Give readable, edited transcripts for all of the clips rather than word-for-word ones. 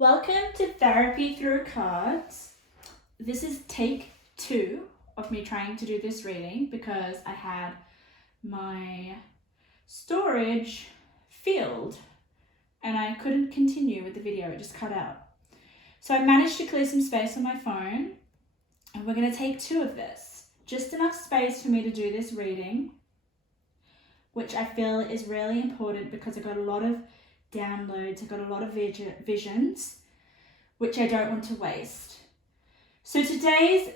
Welcome to Therapy Through Cards. This is take 2 of me trying to do this reading because I had my storage filled and I couldn't continue with the video, it just cut out. So I managed to clear some space on my phone and we're going to take 2 of this. Just enough space for me to do this reading, which I feel is really important because I got a lot of downloads, I got a lot of visions, which I don't want to waste. So today's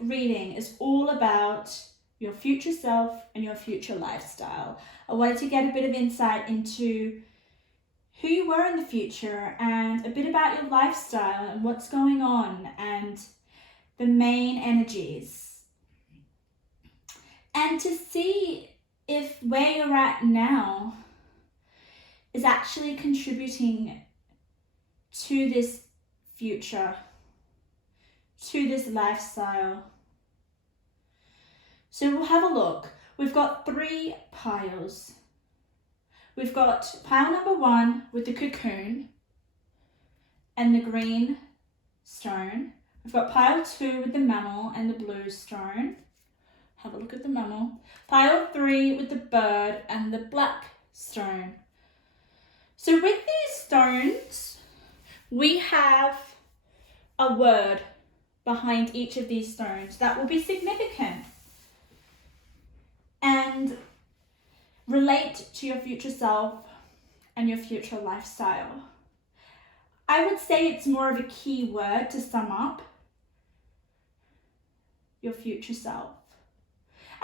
reading is all about your future self and your future lifestyle. I wanted to get a bit of insight into who you were in the future and a bit about your lifestyle and what's going on and the main energies. And to see if where you're at now is actually contributing to this future, to this lifestyle. So we'll have a look. We've got 3 piles. We've got pile number 1 with the cocoon and the green stone. We've got pile 2 with the mammal and the blue stone. Have a look at the mammal. Pile 3 with the bird and the black stone. So with these stones, we have a word behind each of these stones that will be significant and relate to your future self and your future lifestyle. I would say it's more of a key word to sum up your future self.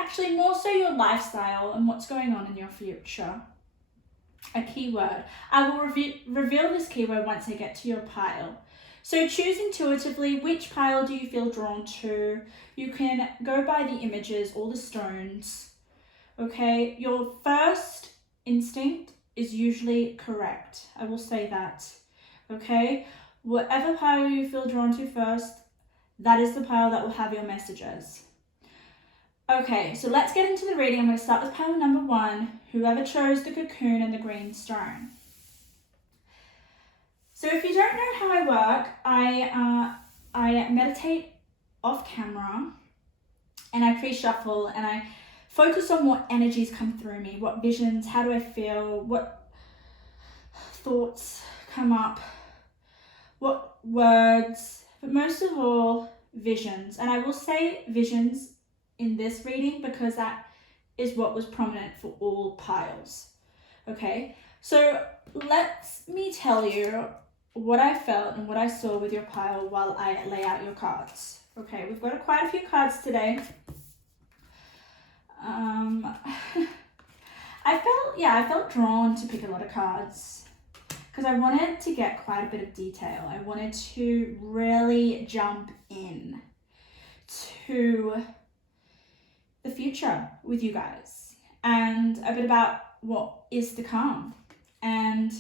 Actually, more so your lifestyle and what's going on in your future. A keyword. I will reveal this keyword once I get to your pile. So choose intuitively which pile do you feel drawn to. You can go by the images or the stones. Okay, your first instinct is usually correct. I will say that. Okay, whatever pile you feel drawn to first, that is the pile that will have your messages. Okay, so let's get into the reading. I'm going to start with pile number 1, whoever chose the cocoon and the green stone. So if you don't know how I work, I meditate off camera and I pre-shuffle and I focus on what energies come through me, what visions, how do I feel, what thoughts come up, what words, but most of all, visions. And I will say visions in this reading because that is what was prominent for all piles. Okay, so let me tell you what I felt and what I saw with your pile while I lay out your cards. Okay, we've got quite a few cards today. I felt drawn to pick a lot of cards because I wanted to get quite a bit of detail. I wanted to really jump in to the future with you guys and a bit about what is to come and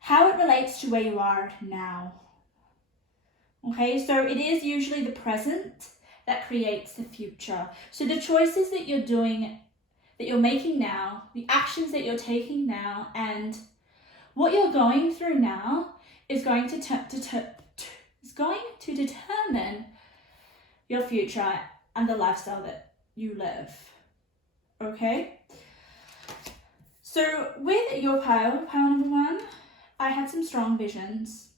how it relates to where you are now. Okay, so it is usually the present that creates the future. So the choices that you're doing, that you're making now, the actions that you're taking now, and what you're going through now is going to determine your future and the lifestyle that you live. Okay? So with your pile number 1, I had some strong visions.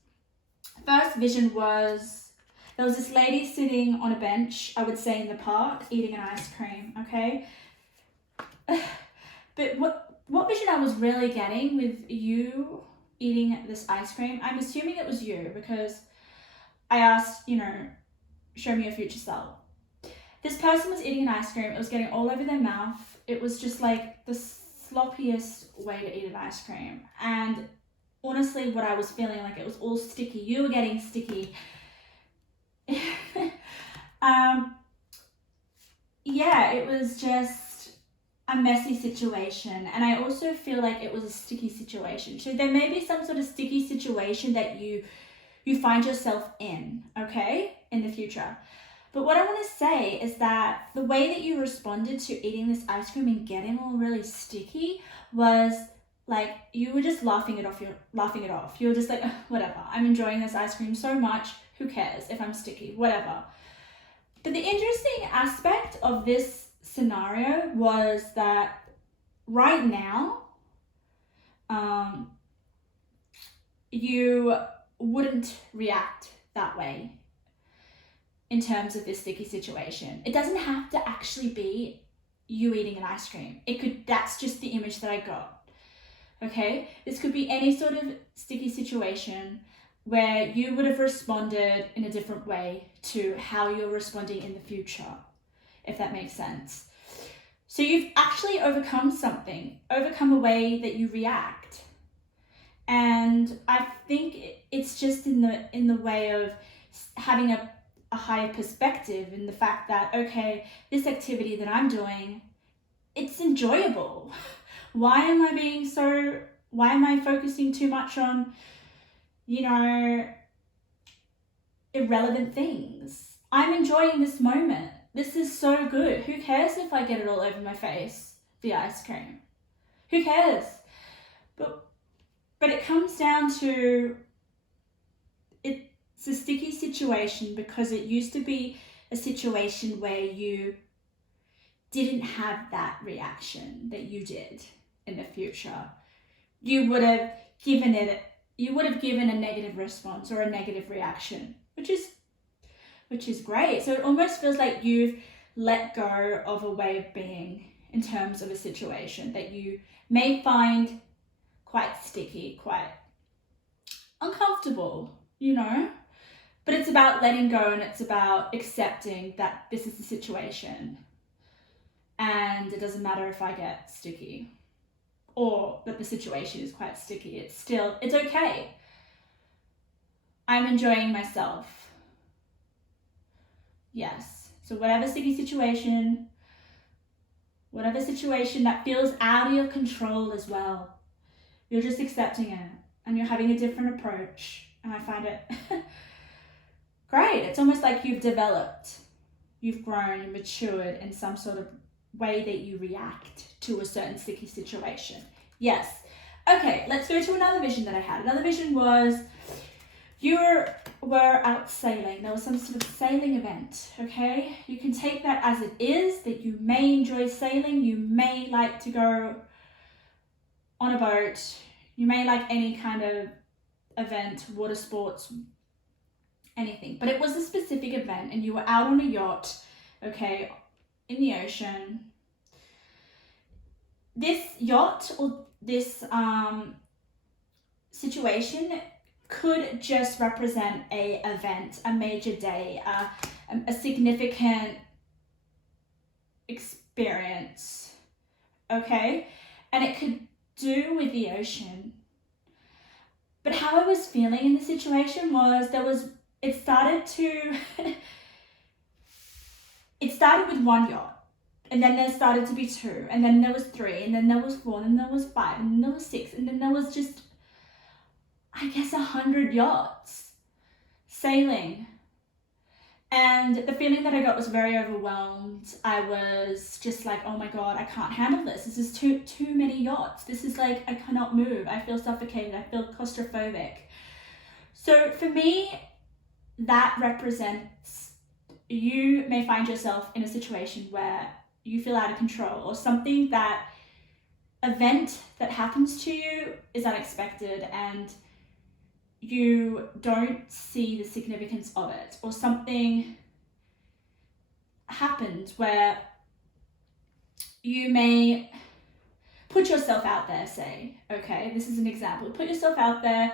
First vision was, there was this lady sitting on a bench, I would say in the park, eating an ice cream, okay? But what vision I was really getting with you eating this ice cream, I'm assuming it was you because I asked, show me your future self. This person was eating an ice cream, it was getting all over their mouth. It was just like the sloppiest way to eat an ice cream. And honestly, what I was feeling like, it was all sticky. You were getting sticky. It was just a messy situation. And I also feel like it was a sticky situation. So there may be some sort of sticky situation that you find yourself in, okay, in the future. But what I want to say is that the way that you responded to eating this ice cream and getting all really sticky was like you were just laughing it off. You're just like, "Ugh, whatever, I'm enjoying this ice cream so much, who cares if I'm sticky, whatever." But the interesting aspect of this scenario was that right now, you wouldn't react that way in terms of this sticky situation. It doesn't have to actually be you eating an ice cream. That's just the image that I got. Okay? This could be any sort of sticky situation where you would have responded in a different way to how you're responding in the future, if that makes sense. So you've actually overcome a way that you react. And I think it's just in the way of having a higher perspective, in the fact that, okay, this activity that I'm doing, it's enjoyable. Why am I focusing too much on, irrelevant things? I'm enjoying this moment. This is so good. Who cares if I get it all over my face, the ice cream? Who cares? But it comes down to, it's a sticky situation because it used to be a situation where you didn't have that reaction that you did in the future. You would have given a negative response or a negative reaction, which is great. So it almost feels like you've let go of a way of being in terms of a situation that you may find quite sticky, quite uncomfortable, but it's about letting go, and it's about accepting that this is the situation, and it doesn't matter if I get sticky or that the situation is quite sticky. It's okay. I'm enjoying myself. Yes. So whatever sticky situation, whatever situation that feels out of your control as well, you're just accepting it, and you're having a different approach. And I find it great. It's almost like you've developed, you've grown and matured in some sort of way that you react to a certain sticky situation. Yes. Okay, let's go to another vision that I had. Another vision was you were out sailing. There was some sort of sailing event, okay? You can take that as it is, that you may enjoy sailing. You may like to go on a boat. You may like any kind of event, water sports, anything. But it was a specific event, and you were out on a yacht, okay, in the ocean. This yacht or this situation could just represent a event, a major day, a significant experience, okay? And it could do with the ocean. But how I was feeling in the situation was it started with one yacht, and then there started to be two, and then there was three, and then there was four, and then there was five, and then there was six, and then there was just, I guess, 100 yachts sailing. And the feeling that I got was very overwhelmed. I was just like, oh my God, I can't handle this. This is too many yachts. This is like, I cannot move. I feel suffocated. I feel claustrophobic. So for me, that represents, you may find yourself in a situation where you feel out of control, or something, that event that happens to you is unexpected and you don't see the significance of it, or something happened where you may put yourself out there, say, okay, this is an example, put yourself out there,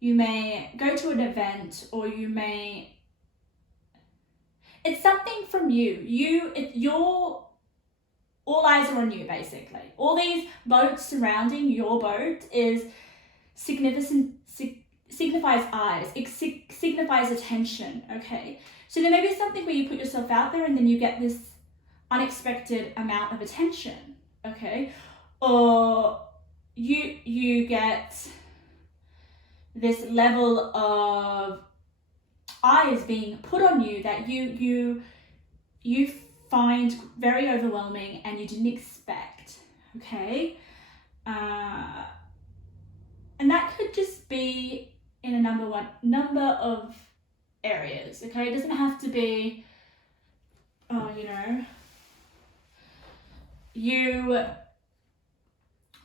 you may go to an event, or it's something from all eyes are on you, basically. All these boats surrounding your boat signifies eyes. It signifies attention, okay? So there may be something where you put yourself out there and then you get this unexpected amount of attention, okay? Or you get this level of eyes being put on you that you find very overwhelming and you didn't expect, okay? And that could just be in a number of areas, okay? It doesn't have to be, you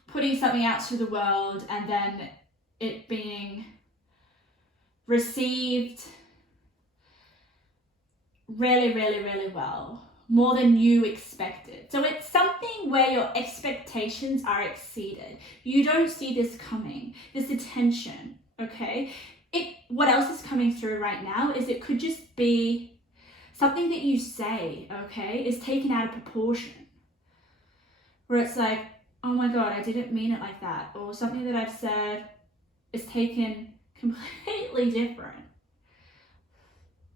putting something out to the world and then it being received really, really, really well, more than you expected. So it's something where your expectations are exceeded. You don't see this coming, this attention, okay? What else is coming through right now is it could just be something that you say, okay, is taken out of proportion. Where it's like, oh my God, I didn't mean it like that. Or something that I've said is taken completely different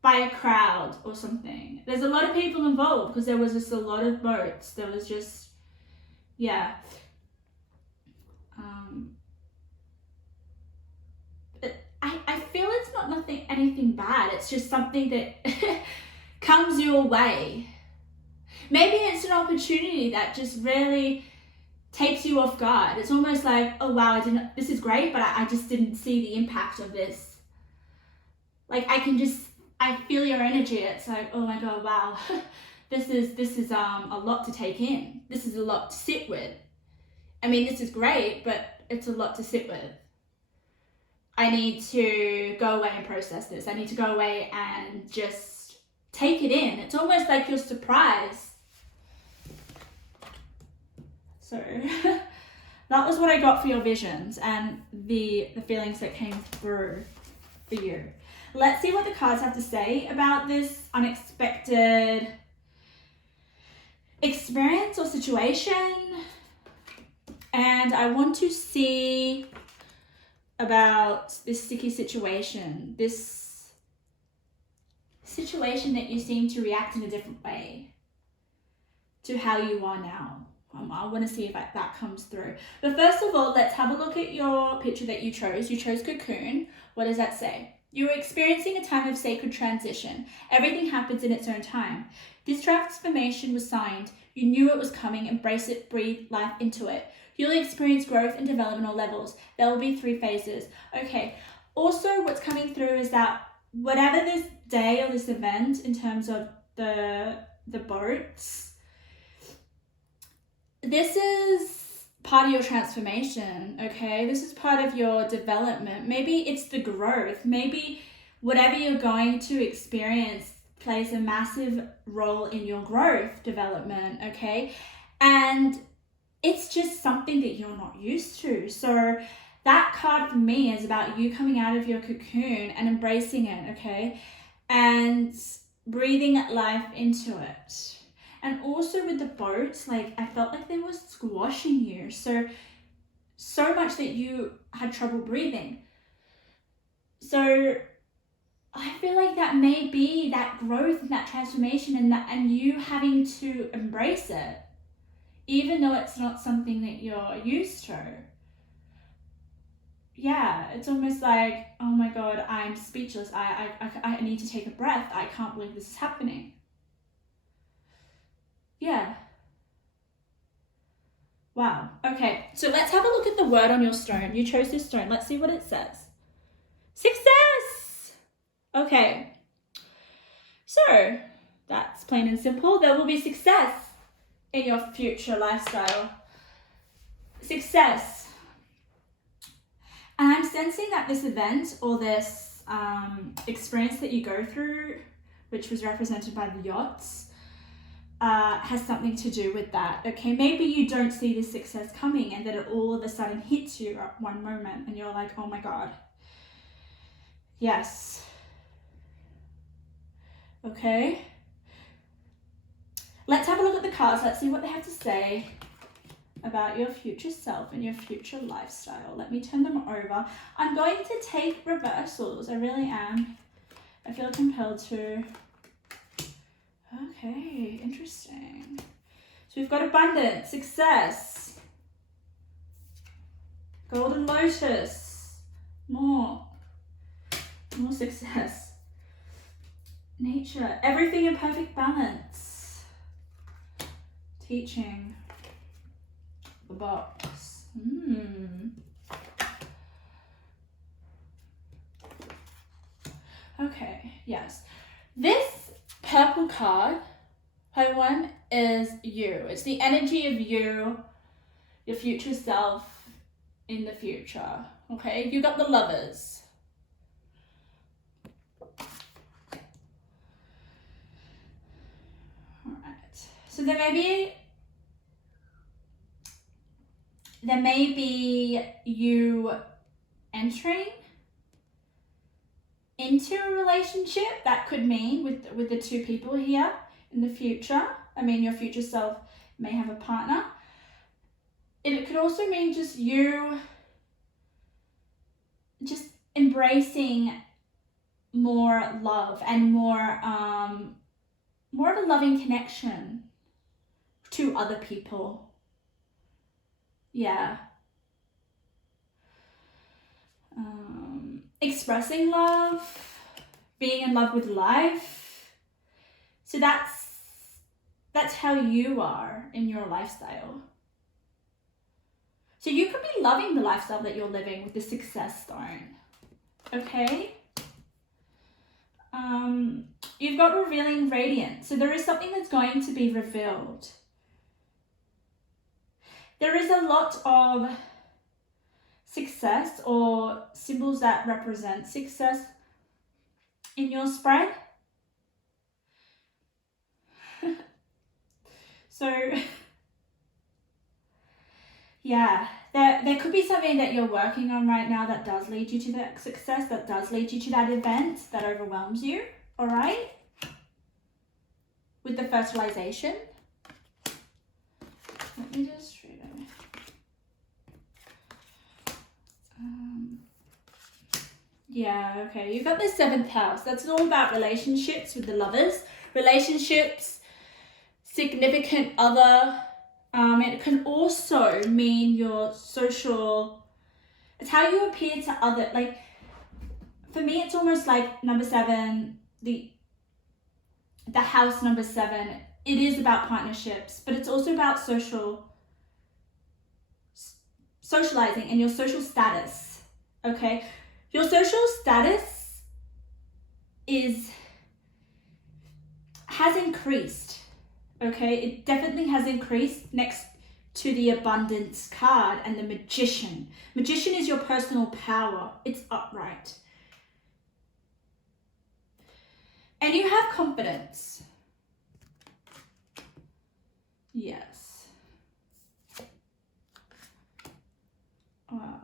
by a crowd or something. There's a lot of people involved because there was just a lot of boats. There was just, yeah. I feel it's not anything bad. It's just something that comes your way. Maybe it's an opportunity that just really takes you off guard. It's almost like, oh wow, this is great, but I just didn't see the impact of this. Like I feel your energy. It's like, oh my God, wow, this is a lot to take in. This is a lot to sit with. I mean, this is great, but it's a lot to sit with. I need to go away and process this. I need to go away and just take it in. It's almost like you're surprised. So that was what I got for your visions and the feelings that came through for you. Let's see what the cards have to say about this unexpected experience or situation. And I want to see about this sticky situation, this situation that you seem to react in a different way to how you are now. I want to see if that comes through. But first of all, let's have a look at your picture that you chose. You chose cocoon. What does that say? You are experiencing a time of sacred transition. Everything happens in its own time. This transformation was signed. You knew it was coming. Embrace it, breathe life into it. You'll experience growth and developmental levels. There will be 3 phases. Okay. Also, what's coming through is that whatever this day or this event in terms of the boats, this is part of your transformation, okay? This is part of your development. Maybe it's the growth. Maybe whatever you're going to experience plays a massive role in your growth development, okay? And it's just something that you're not used to. So that card for me is about you coming out of your cocoon and embracing it, okay? And breathing life into it. And also with the boats, like I felt like they were squashing you. So much that you had trouble breathing. So I feel like that may be that growth and that transformation and you having to embrace it, even though it's not something that you're used to. Yeah, it's almost like, oh my God, I'm speechless. I need to take a breath. I can't believe this is happening. Yeah. Wow. Okay, so let's have a look at the word on your stone. You chose this stone. Let's see what it says. Success! Okay. So, that's plain and simple. There will be success in your future lifestyle. Success. And I'm sensing that this event or this experience that you go through, which was represented by the yachts, has something to do with that. Okay, maybe you don't see this success coming and then it all of a sudden hits you at one moment and you're like, oh my God. Yes. Okay. Let's have a look at the cards. Let's see what they have to say about your future self and your future lifestyle. Let me turn them over. I'm going to take reversals. I really am. I feel compelled to. Okay, interesting. So we've got abundance, success, golden lotus, more success, nature, everything in perfect balance, teaching, the the box. Okay, yes. This purple card, one, is you. It's the energy of you, your future self in the future. Okay, you got the Lovers. Alright. So there may be you entering into a relationship. That could mean with the two people here in the future. I mean, your future self may have a partner. It could also mean just you just embracing more love and more of a loving connection to other people. Yeah. Expressing love, being in love with life. So that's how you are in your lifestyle. So you could be loving the lifestyle that you're living with the Success Stone. Okay? You've got Revealing Radiance. So there is something that's going to be revealed. There is a lot of success or symbols that represent success in your spread. So yeah, there could be something that you're working on right now that does lead you to that success, that does lead you to that event that overwhelms you. All right, with the fertilization. Let me just read it. Yeah, okay. You've got the 7th house. That's all about relationships with the Lovers. Relationships, significant other. It can also mean your social. It's how you appear to other. Like, for me, it's almost like number 7, the house number 7. It is about partnerships, but it's also about socializing and your social status. Okay. Your social status has increased, okay? It definitely has increased next to the Abundance card and the Magician. Magician is your personal power. It's upright. And you have confidence. Yes. Wow.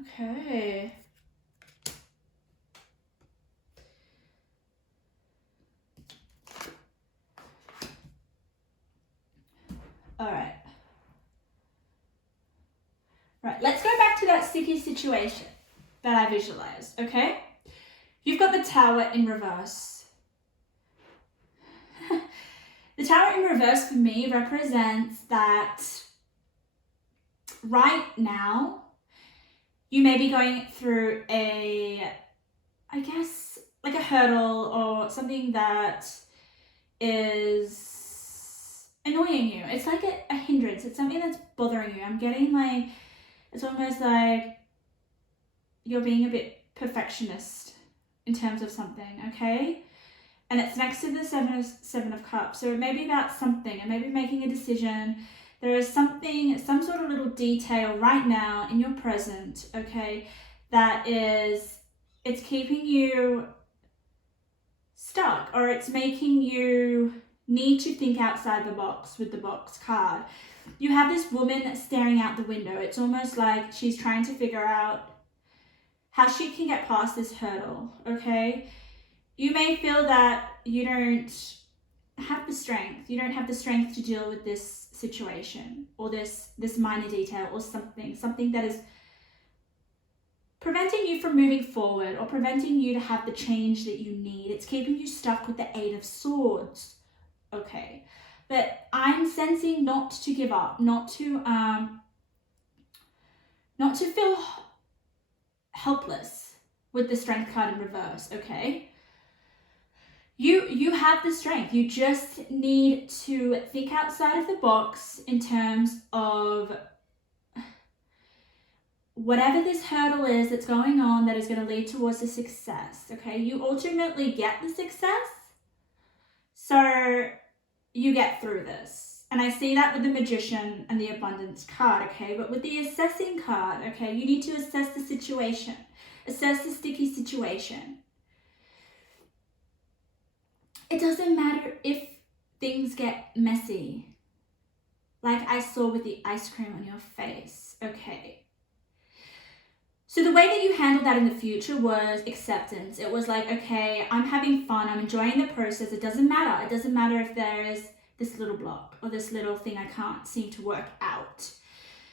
Okay. All right. Right, let's go back to that sticky situation that I visualized, okay? You've got the Tower in reverse. The Tower in reverse for me represents that right now, you may be going through I guess, like a hurdle or something that is annoying you. It's like a hindrance. It's something that's bothering you. I'm getting like, it's almost like you're being a bit perfectionist in terms of something, okay? And it's next to the seven of Cups. So it may be about something. It may be making a decision. There is something, some sort of little detail right now in your present, okay, that it's keeping you stuck, or it's making you need to think outside the box with the box card. You have this woman staring out the window. It's almost like she's trying to figure out how she can get past this hurdle, okay? You may feel that you don't have the strength. You don't have the strength to deal with this situation or this minor detail or something that is preventing you from moving forward or preventing you to have the change that you need. It's keeping you stuck with the 8 of Swords, okay? But I'm sensing not to give up, not to feel helpless with the Strength card in reverse, okay? You have the strength. You just need to think outside of the box in terms of whatever this hurdle is that's going on that is going to lead towards the success, okay? You ultimately get the success, so you get through this. And I see that with the Magician and the Abundance card, okay? But with the Assessing card, okay, you need to assess the situation. Assess the sticky situation. It doesn't matter if things get messy, like I saw with the ice cream on your face, okay? So the way that you handled that in the future was acceptance. It was like, okay, I'm having fun, I'm enjoying the process. It doesn't matter. It doesn't matter if there is this little block or this little thing I can't seem to work out.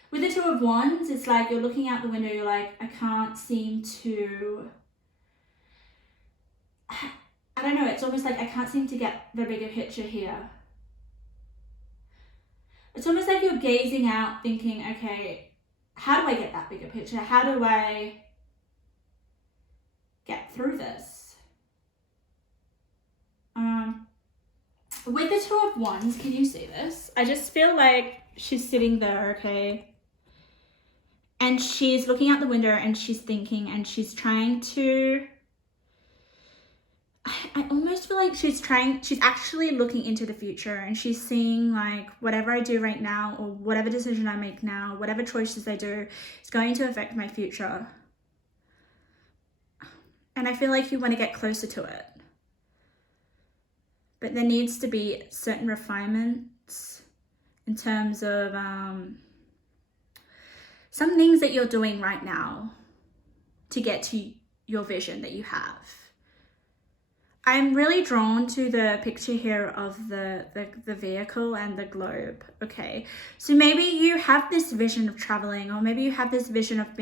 With the Two of Wands, it's like you're looking out the window, you're like, I can't seem to, I don't know, it's almost like I can't seem to get the bigger picture here. It's almost like you're gazing out thinking, okay, how do I get that bigger picture? How do I get through this? With the Two of Wands, can you see this? I just feel like she's sitting there, okay? And she's looking out the window and she's thinking and she's trying to, I almost feel like she's actually looking into the future and she's seeing like whatever I do right now or whatever decision I make now, whatever choices I do is going to affect my future. And I feel like you want to get closer to it. But there needs to be certain refinements in terms of some things that you're doing right now to get to your vision that you have. I'm really drawn to the picture here of the vehicle and the globe, okay? So maybe you have this vision of traveling, or maybe you have this vision of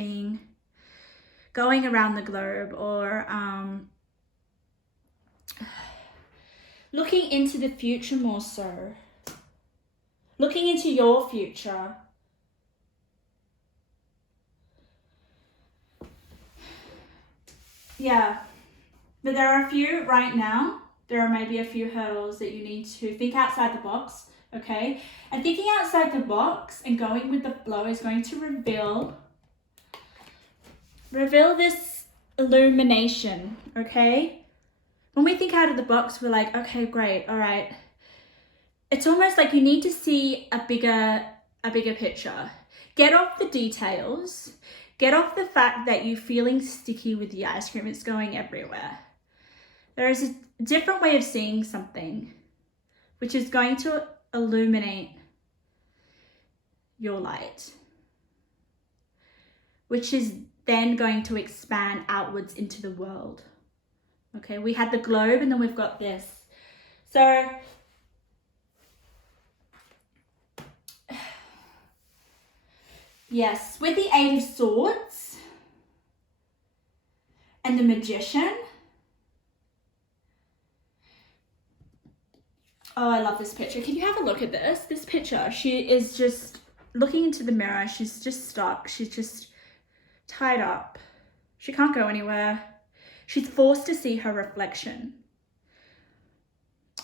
going around the globe, or looking into the future more so. Looking into your future. Yeah. But there are a few right now. There are maybe a few hurdles that you need to think outside the box, okay? And thinking outside the box and going with the flow is going to reveal this illumination, okay? When we think out of the box, we're like, okay, great, all right. It's almost like you need to see a bigger picture. Get off the details. Get off the fact that you're feeling sticky with the ice cream. It's going everywhere. There is a different way of seeing something, which is going to illuminate your light, which is then going to expand outwards into the world. Okay, we had the globe and then we've got this. So yes, with the Eight of Swords and the Magician. Oh, I love this picture. Can you have a look at this? This picture, she is just looking into the mirror. She's just stuck. She's just tied up. She can't go anywhere. She's forced to see her reflection.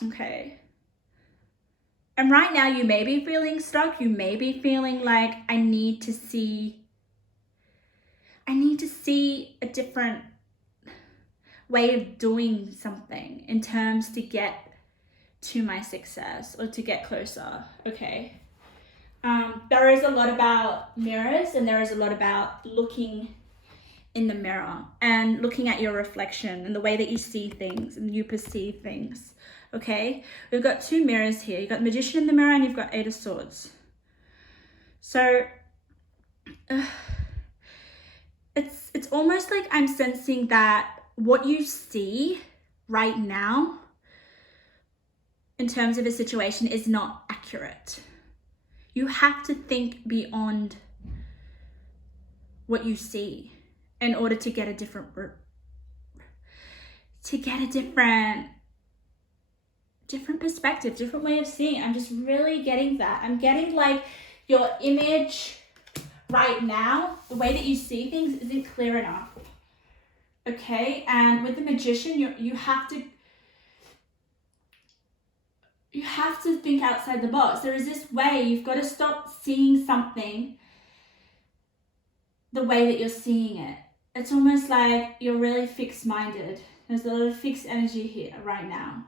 Okay. And right now you may be feeling stuck. You may be feeling like I need to see a different way of doing something in terms to get to my success or to get closer, okay? There is a lot about mirrors and there is a lot about looking in the mirror and looking at your reflection and the way that you see things and you perceive things, okay? We've got two mirrors here. You've got the Magician in the mirror and you've got Eight of Swords. So it's almost like I'm sensing that what you see right now in terms of a situation is not accurate. You have to think beyond what you see in order to get a different perspective, different way of seeing it. I'm just really getting that. I'm getting like your image right now, the way that you see things isn't clear enough. Okay, and with the Magician, you have to you have to think outside the box. There is this way, you've got to stop seeing something the way that you're seeing it. It's almost like you're really fixed-minded. There's a lot of fixed energy here right now.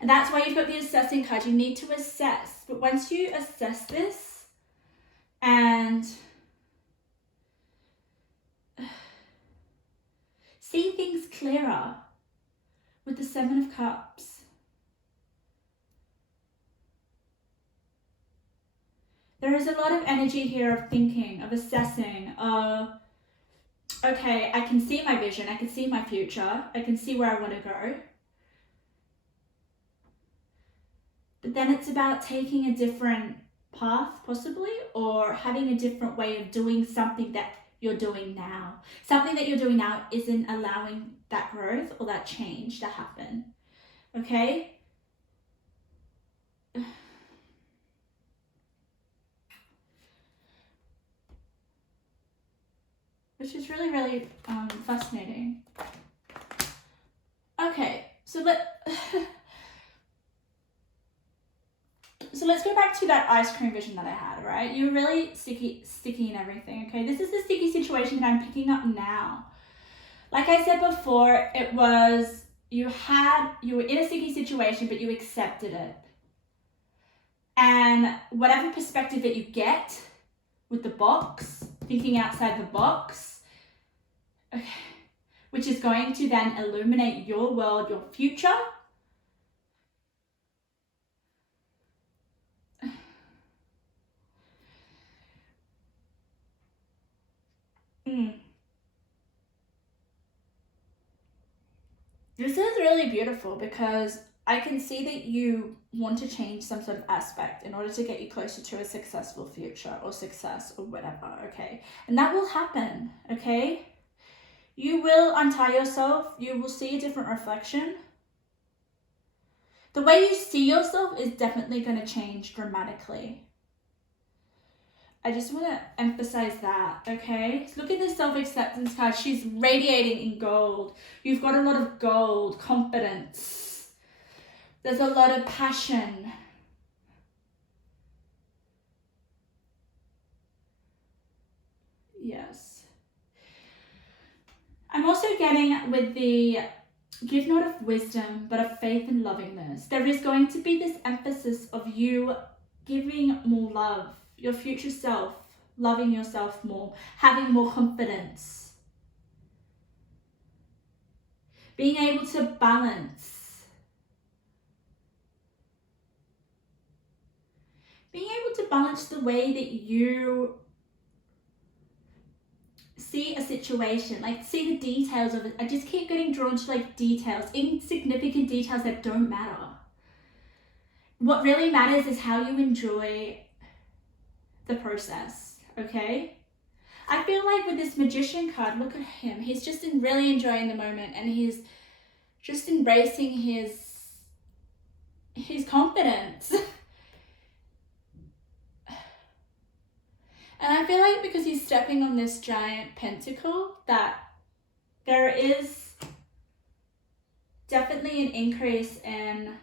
And that's why you've got the assessing card. You need to assess. But once you assess this and see things clearer with the Seven of Cups, there is a lot of energy here of thinking, of assessing, of, okay, I can see my vision, I can see my future, I can see where I want to go. But then it's about taking a different path, possibly, or having a different way of doing something that you're doing now. Something that you're doing now isn't allowing that growth or that change to happen. Okay? Which is really, really fascinating. Okay, so let's go back to that ice cream vision that I had, right? You're really sticky and everything, okay? This is the sticky situation that I'm picking up now. Like I said before, it was, you were in a sticky situation, but you accepted it. And whatever perspective that you get with the box, thinking outside the box, okay, which is going to then illuminate your world, your future. This is really beautiful because I can see that you want to change some sort of aspect in order to get you closer to a successful future or success or whatever, okay? And that will happen, okay? You will untie yourself. You will see a different reflection. The way you see yourself is definitely going to change dramatically. I just want to emphasize that, okay? Look at this self-acceptance card. She's radiating in gold. You've got a lot of gold, confidence. There's a lot of passion. Yes. I'm also getting with the give not of wisdom, but of faith and lovingness. There is going to be this emphasis of you giving more love, your future self, loving yourself more, having more confidence, being able to balance, the way that you see a situation, like see the details of it. I just keep getting drawn to like details, insignificant details that don't matter. What really matters is how you enjoy the process, okay? I feel like with this magician card, look at him. He's just really enjoying the moment and he's just embracing his confidence. And I feel like because he's stepping on this giant pentacle that there is definitely an increase in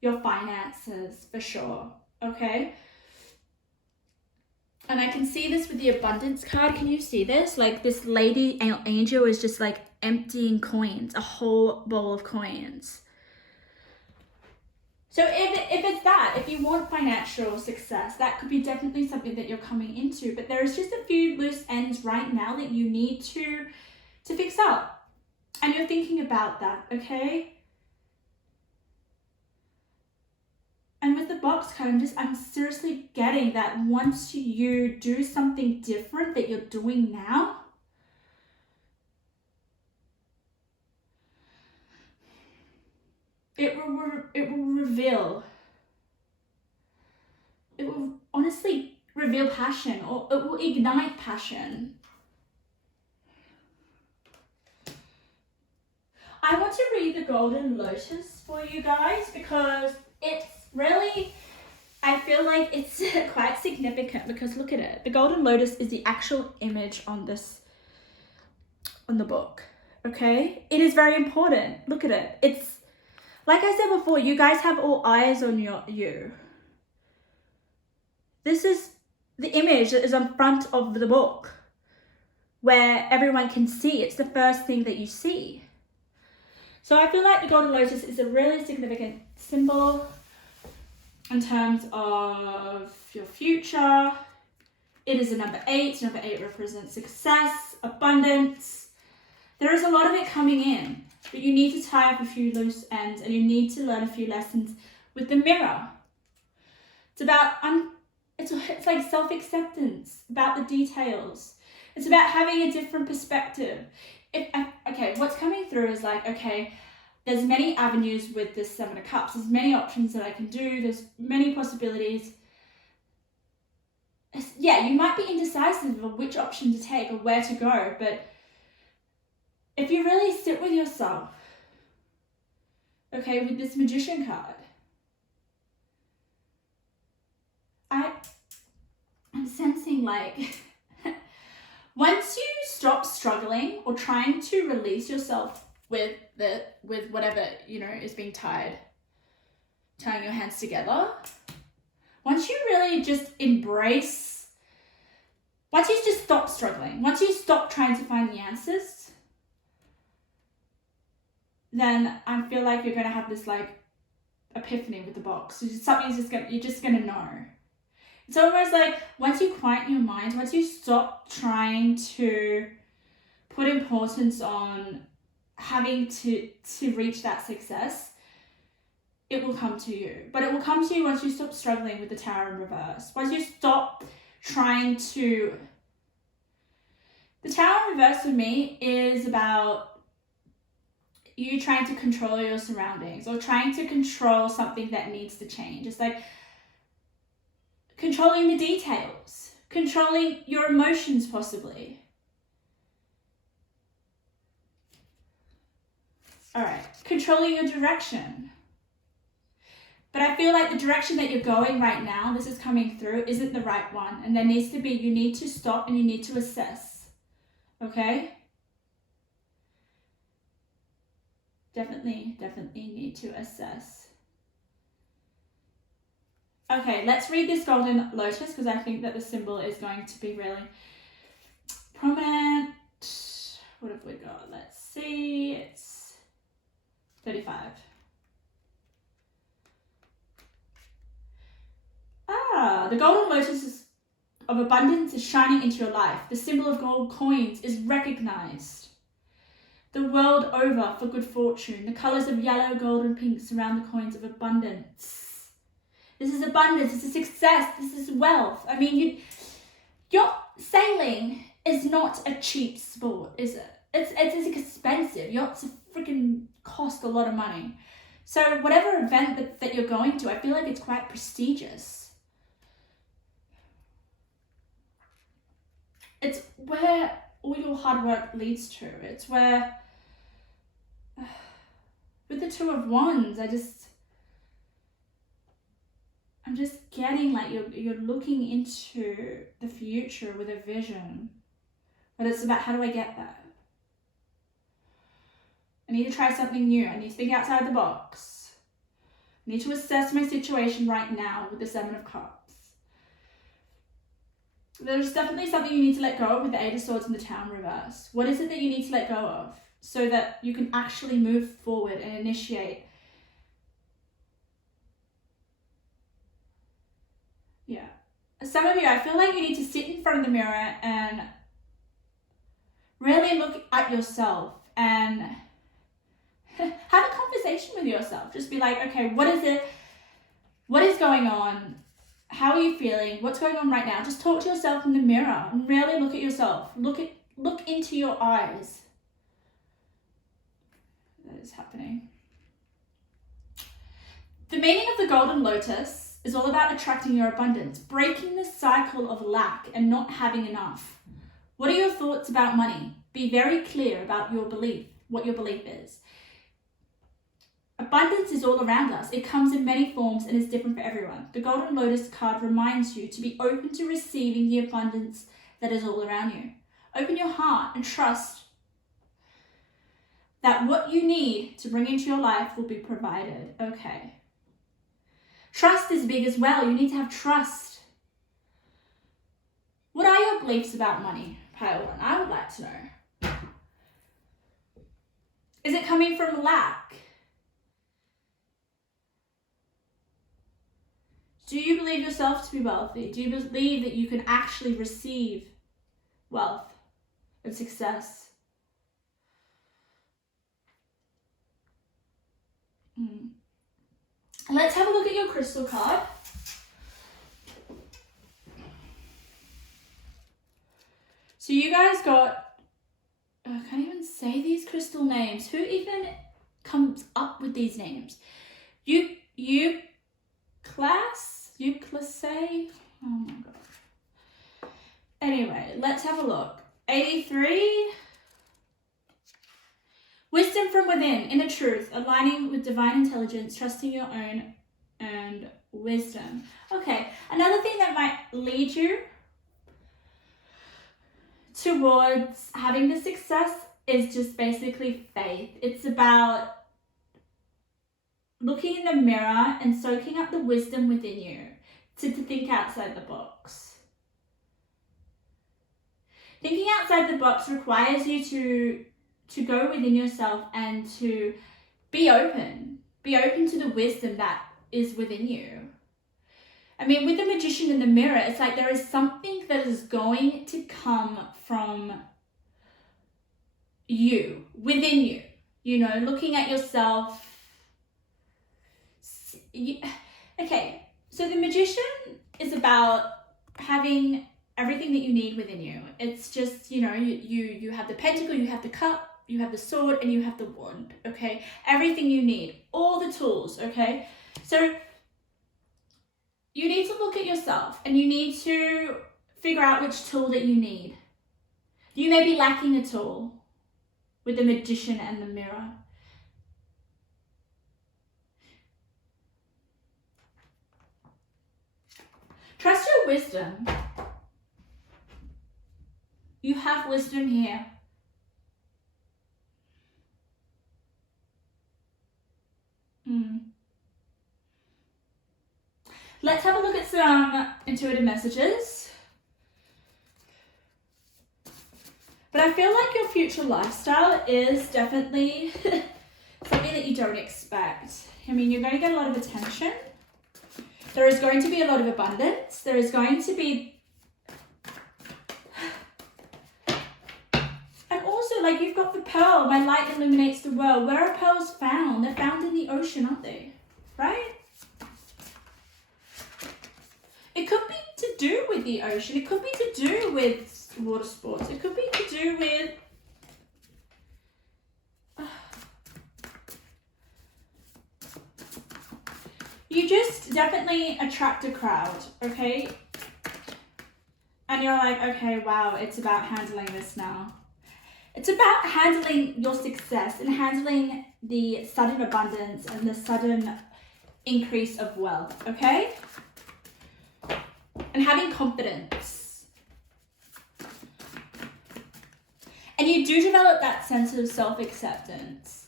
your finances for sure, okay? And I can see this with the abundance card. Can you see this? Like this lady angel is just like emptying coins, a whole bowl of coins. So if it's that, if you want financial success, that could be definitely something that you're coming into. But there's just a few loose ends right now that you need to fix up. And you're thinking about that, okay? And with the box card, I'm seriously getting that once you do something different that you're doing now, it will reveal. It will honestly reveal passion, or it will ignite passion. I want to read the Golden Lotus for you guys because it's really, I feel like it's quite significant because look at it. The Golden Lotus is the actual image on the book, Okay? It is very important. Look at it. It's, like I said before, you guys have all eyes on you. This is the image that is on front of the book, where everyone can see. It's the first thing that you see. So I feel like the Golden Lotus is a really significant symbol in terms of your future. It is a number 8. Number 8 represents success, abundance. There is a lot of it coming in, but you need to tie up a few loose ends and you need to learn a few lessons with the mirror. It's about, it's like self-acceptance, about the details. It's about having a different perspective. Okay, what's coming through is like, okay, there's many avenues with this 7 of Cups. There's many options that I can do. There's many possibilities. Yeah, you might be indecisive of which option to take or where to go, but if you really sit with yourself, okay, with this Magician card, I'm sensing like, once you stop struggling or trying to release yourself with whatever, is being tying your hands together, once you really just once you just stop struggling, once you stop trying to find the answers, then I feel like you're going to have this like epiphany with the box. You're just going to know. It's almost like once you quiet your mind, once you stop trying to put importance on having to reach that success, it will come to you. But it will come to you once you stop struggling with the Tower in reverse. Once you stop trying to... The Tower in reverse for me is about you trying to control your surroundings or trying to control something that needs to change. It's like controlling the details, controlling your emotions possibly. All right, controlling your direction. But I feel like the direction that you're going right now, this is coming through, isn't the right one. And there needs to be, you need to stop and you need to assess. Okay? Definitely need to assess. Okay, let's read this Golden Lotus because I think that the symbol is going to be really prominent. What have we got? Let's see. It's 35. The Golden Lotus of abundance is shining into your life. The symbol of gold coins is recognized the world over for good fortune. The colors of yellow, gold, and pink surround the coins of abundance. This is abundance, this is success, this is wealth. I mean, yacht sailing is not a cheap sport, is it? It's expensive. Yachts freaking cost a lot of money. So whatever event that you're going to, I feel like it's quite prestigious. It's where all your hard work leads to. It's where, with the Two of Wands, I'm just getting like you're looking into the future with a vision, but it's about how do I get there? I need to try something new. I need to think outside the box. I need to assess my situation right now with the 7 of Cups. There's definitely something you need to let go of with the 8 of Swords and the Tower in reverse. What is it that you need to let go of so that you can actually move forward and initiate? Yeah. Some of you, I feel like you need to sit in front of the mirror and really look at yourself and have a conversation with yourself. Just be like, okay, what is it? What is going on? How are you feeling? What's going on right now? Just talk to yourself in the mirror and really look at yourself. Look into your eyes. That is happening. The meaning of the Golden Lotus is all about attracting your abundance, breaking the cycle of lack and not having enough. What are your thoughts about money? Be very clear about your belief, what your belief is. Abundance is all around us. It comes in many forms and is different for everyone. The Golden Lotus card reminds you to be open to receiving the abundance that is all around you. Open your heart and trust that what you need to bring into your life will be provided. Okay. Trust is big as well. You need to have trust. What are your beliefs about money, pile one? I would like to know. Is it coming from lack? Do you believe yourself to be wealthy? Do you believe that you can actually receive wealth and success? Let's have a look at your crystal card. So you guys got, I can't even say these crystal names. Who even comes up with these names? You class? Oh my god. Anyway, let's have a look. 83. Wisdom from within, inner truth, aligning with divine intelligence, trusting your own earned wisdom. Okay, another thing that might lead you towards having the success is just basically faith. It's about looking in the mirror and soaking up the wisdom within you to think outside the box. Thinking outside the box requires you to go within yourself and to be open to the wisdom that is within you. I mean, with the magician in the mirror, it's like there is something that is going to come from you, within you, you know, looking at yourself. Okay, so the magician is about having everything that you need within you. It's just, you know, you have the pentacle, you have the cup, you have the sword, and you have the wand, okay? Everything you need, all the tools, okay? So you need to look at yourself and you need to figure out which tool that you need. You may be lacking a tool with the magician and the mirror. Trust your wisdom. You have wisdom here. Let's have a look at some intuitive messages. But I feel like your future lifestyle is definitely something that you don't expect. I mean, you're going to get a lot of attention. There is going to be a lot of abundance. There is going to be... And also, like, you've got the pearl. My light illuminates the world. Where are pearls found? They're found in the ocean, aren't they? Right? It could be to do with the ocean. It could be to do with water sports. It could be to do with... You just definitely attract a crowd, okay? And you're like, okay, wow, it's about handling this now. It's about handling your success and handling the sudden abundance and the sudden increase of wealth, okay? And having confidence. And you do develop that sense of self-acceptance,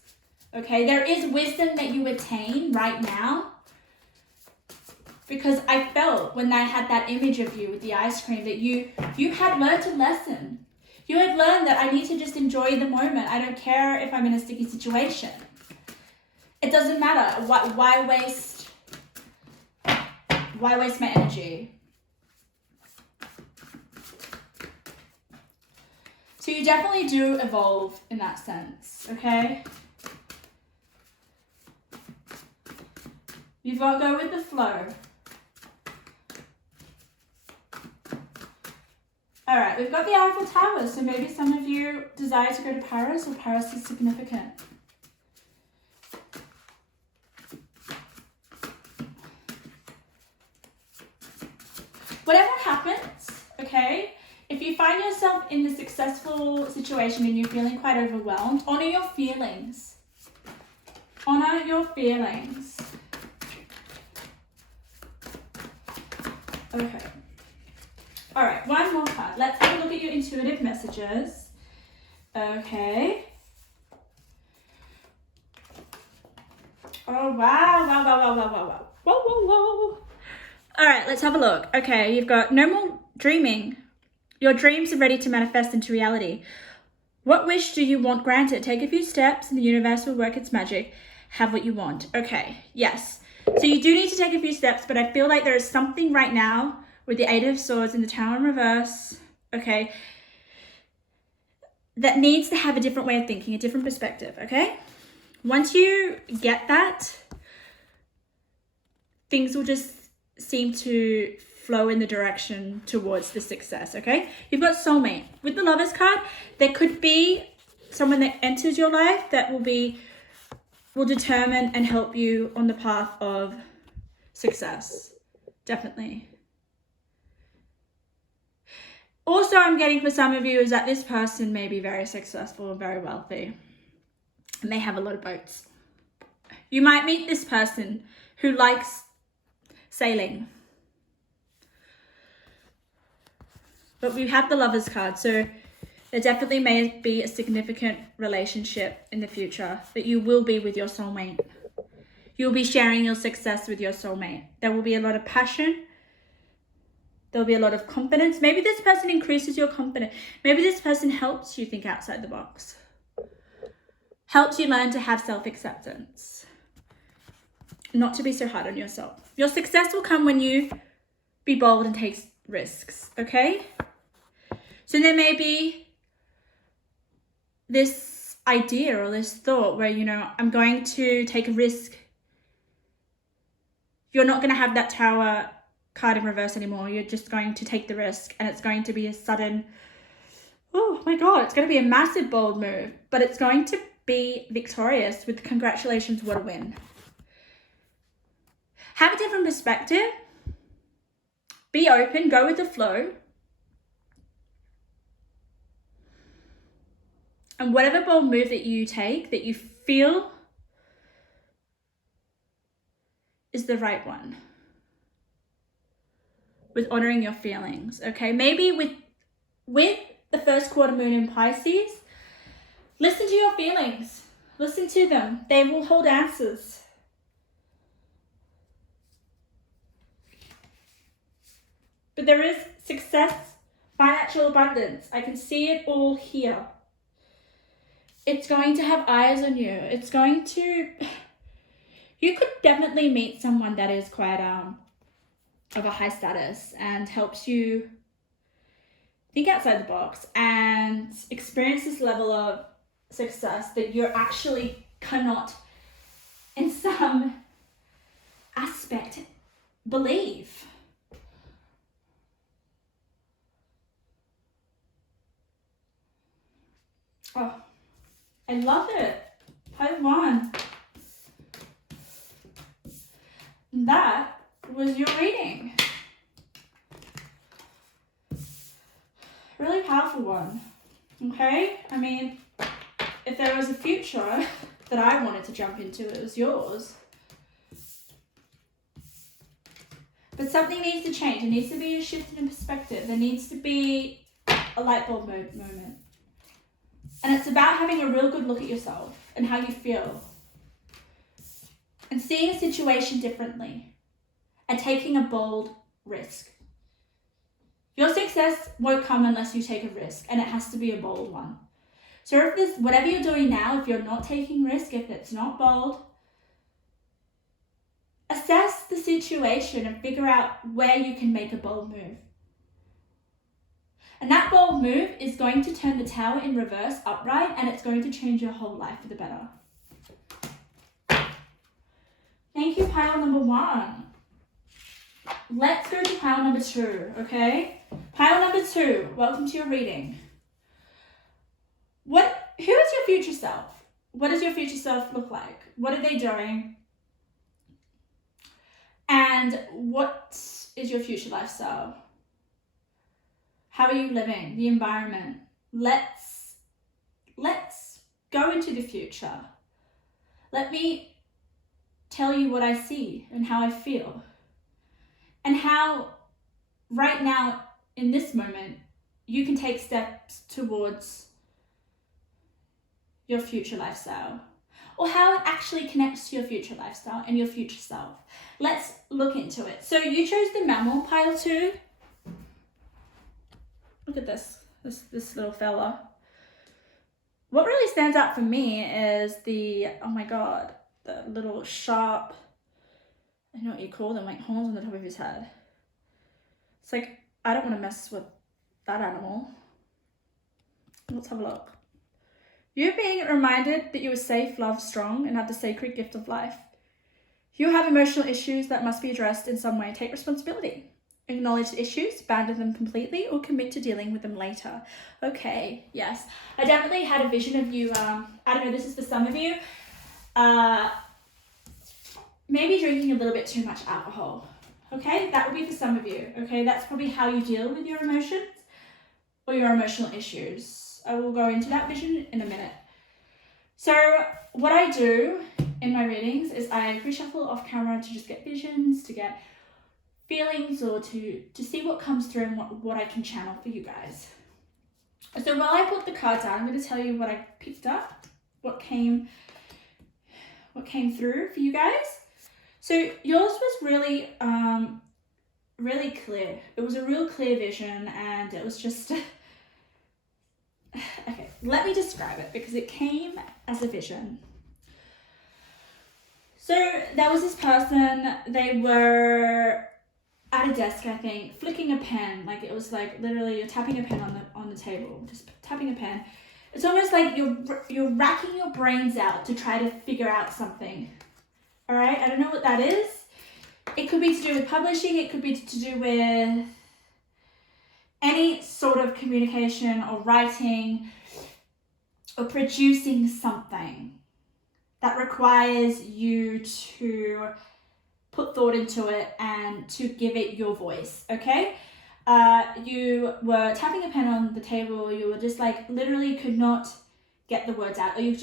okay? There is wisdom that you attain right now, because I felt when I had that image of you with the ice cream that you had learned a lesson. You had learned that I need to just enjoy the moment. I don't care if I'm in a sticky situation. It doesn't matter. Why waste my energy? So you definitely do evolve in that sense, okay? You've got to go with the flow. All right, we've got the Eiffel Tower, so maybe some of you desire to go to Paris, or Paris is significant. Whatever happens, okay, if you find yourself in the successful situation and you're feeling quite overwhelmed, honor your feelings. Honor your feelings. Okay. All right, one more card. Let's have a look at your intuitive messages. Okay. Oh, wow. Wow, wow, wow, wow, wow, wow. Whoa, whoa, whoa. All right, let's have a look. Okay, you've got no more dreaming. Your dreams are ready to manifest into reality. What wish do you want granted? Take a few steps and the universe will work its magic. Have what you want. Okay, yes. So you do need to take a few steps, but I feel like there is something right now with the Eight of Swords and the Tower in reverse, okay, that needs to have a different way of thinking, a different perspective, okay? Once you get that, things will just seem to flow in the direction towards the success, okay? You've got soulmate. With the Lovers card, there could be someone that enters your life that will determine and help you on the path of success. Definitely. Also, I'm getting for some of you is that this person may be very successful and very wealthy. And they have a lot of boats. You might meet this person who likes sailing. But we have the Lovers card, so there definitely may be a significant relationship in the future that you will be with your soulmate. You'll be sharing your success with your soulmate. There will be a lot of passion. There'll be a lot of confidence. Maybe this person increases your confidence. Maybe this person helps you think outside the box. Helps you learn to have self-acceptance. Not to be so hard on yourself. Your success will come when you be bold and take risks, okay? So there may be this idea or this thought where, you know, I'm going to take a risk. You're not going to have that Tower card in reverse anymore. You're just going to take the risk, and it's going to be a sudden, oh my God, it's going to be a massive bold move, but it's going to be victorious with congratulations, what a win. Have a different perspective. Be open, go with the flow. And whatever bold move that you take, that you feel is the right one. With honoring your feelings, okay? Maybe with the first quarter moon in Pisces, listen to your feelings. Listen to them. They will hold answers. But there is success, financial abundance. I can see it all here. It's going to have eyes on you. It's going to... You could definitely meet someone that is quite of a high status and helps you think outside the box and experience this level of success that you actually cannot, in some aspect, believe. Oh, I love it. Pile one. That was your reading. Really powerful one. Okay? I mean, if there was a future that I wanted to jump into, it was yours. But something needs to change. There needs to be a shift in perspective. There needs to be a light bulb moment. And it's about having a real good look at yourself and how you feel. And seeing a situation differently. And taking a bold risk. Your success won't come unless you take a risk. And it has to be a bold one. So if this, whatever you're doing now, if you're not taking risk, if it's not bold, assess the situation and figure out where you can make a bold move. And that bold move is going to turn the Tower in reverse upright, and it's going to change your whole life for the better. Thank you, pile number one. Let's go to pile number two, okay? Pile number two, welcome to your reading. Who is your future self? What does your future self look like? What are they doing? And what is your future lifestyle? How are you living? The environment. Let's go into the future. Let me tell you what I see and how I feel. And how right now, in this moment, you can take steps towards your future lifestyle. or how it actually connects to your future lifestyle and your future self. Let's look into it. So you chose the mammal pile 2. Look at this little fella. What really stands out for me is the, oh my God, the little sharp, I don't know what you call them, like horns on the top of his head. It's like, I don't want to mess with that animal. Let's have a look. You're being reminded that you are safe, loved, strong, and have the sacred gift of life. You have emotional issues that must be addressed in some way. Take responsibility. Acknowledge the issues, abandon them completely, or commit to dealing with them later. Okay, yes. I definitely had a vision of you, I don't know, this is for some of you, maybe drinking a little bit too much alcohol. Okay, that would be for some of you. Okay, that's probably how you deal with your emotions or your emotional issues. I will go into that vision in a minute. So what I do in my readings is I pre-shuffle off camera to just get visions, to get feelings, or to see what comes through and what I can channel for you guys. So while I put the cards out, I'm going to tell you what I picked up, what came through for you guys. So yours was really, really clear. It was a real clear vision, and it was just, okay, let me describe it because it came as a vision. So there was this person, they were at a desk, I think, flicking a pen. Like it was like literally you're tapping a pen on the table, just tapping a pen. It's almost like you're racking your brains out to try to figure out something. All right, I don't know what that is. It could be to do with publishing. It could be to do with any sort of communication or writing or producing something that requires you to put thought into it and to give it your voice, okay? You were tapping a pen on the table, you were just like literally could not get the words out, or you were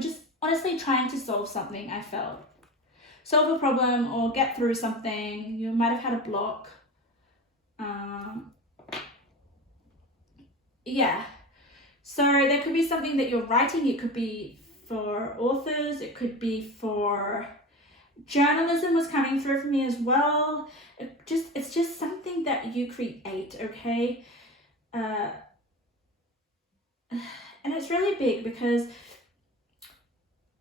just honestly trying to solve something, I felt. Solve a problem or get through something. You might have had a block. Yeah. So there could be something that you're writing. It could be for authors. It could be for journalism was coming through for me as well. It's just something that you create, okay? And it's really big because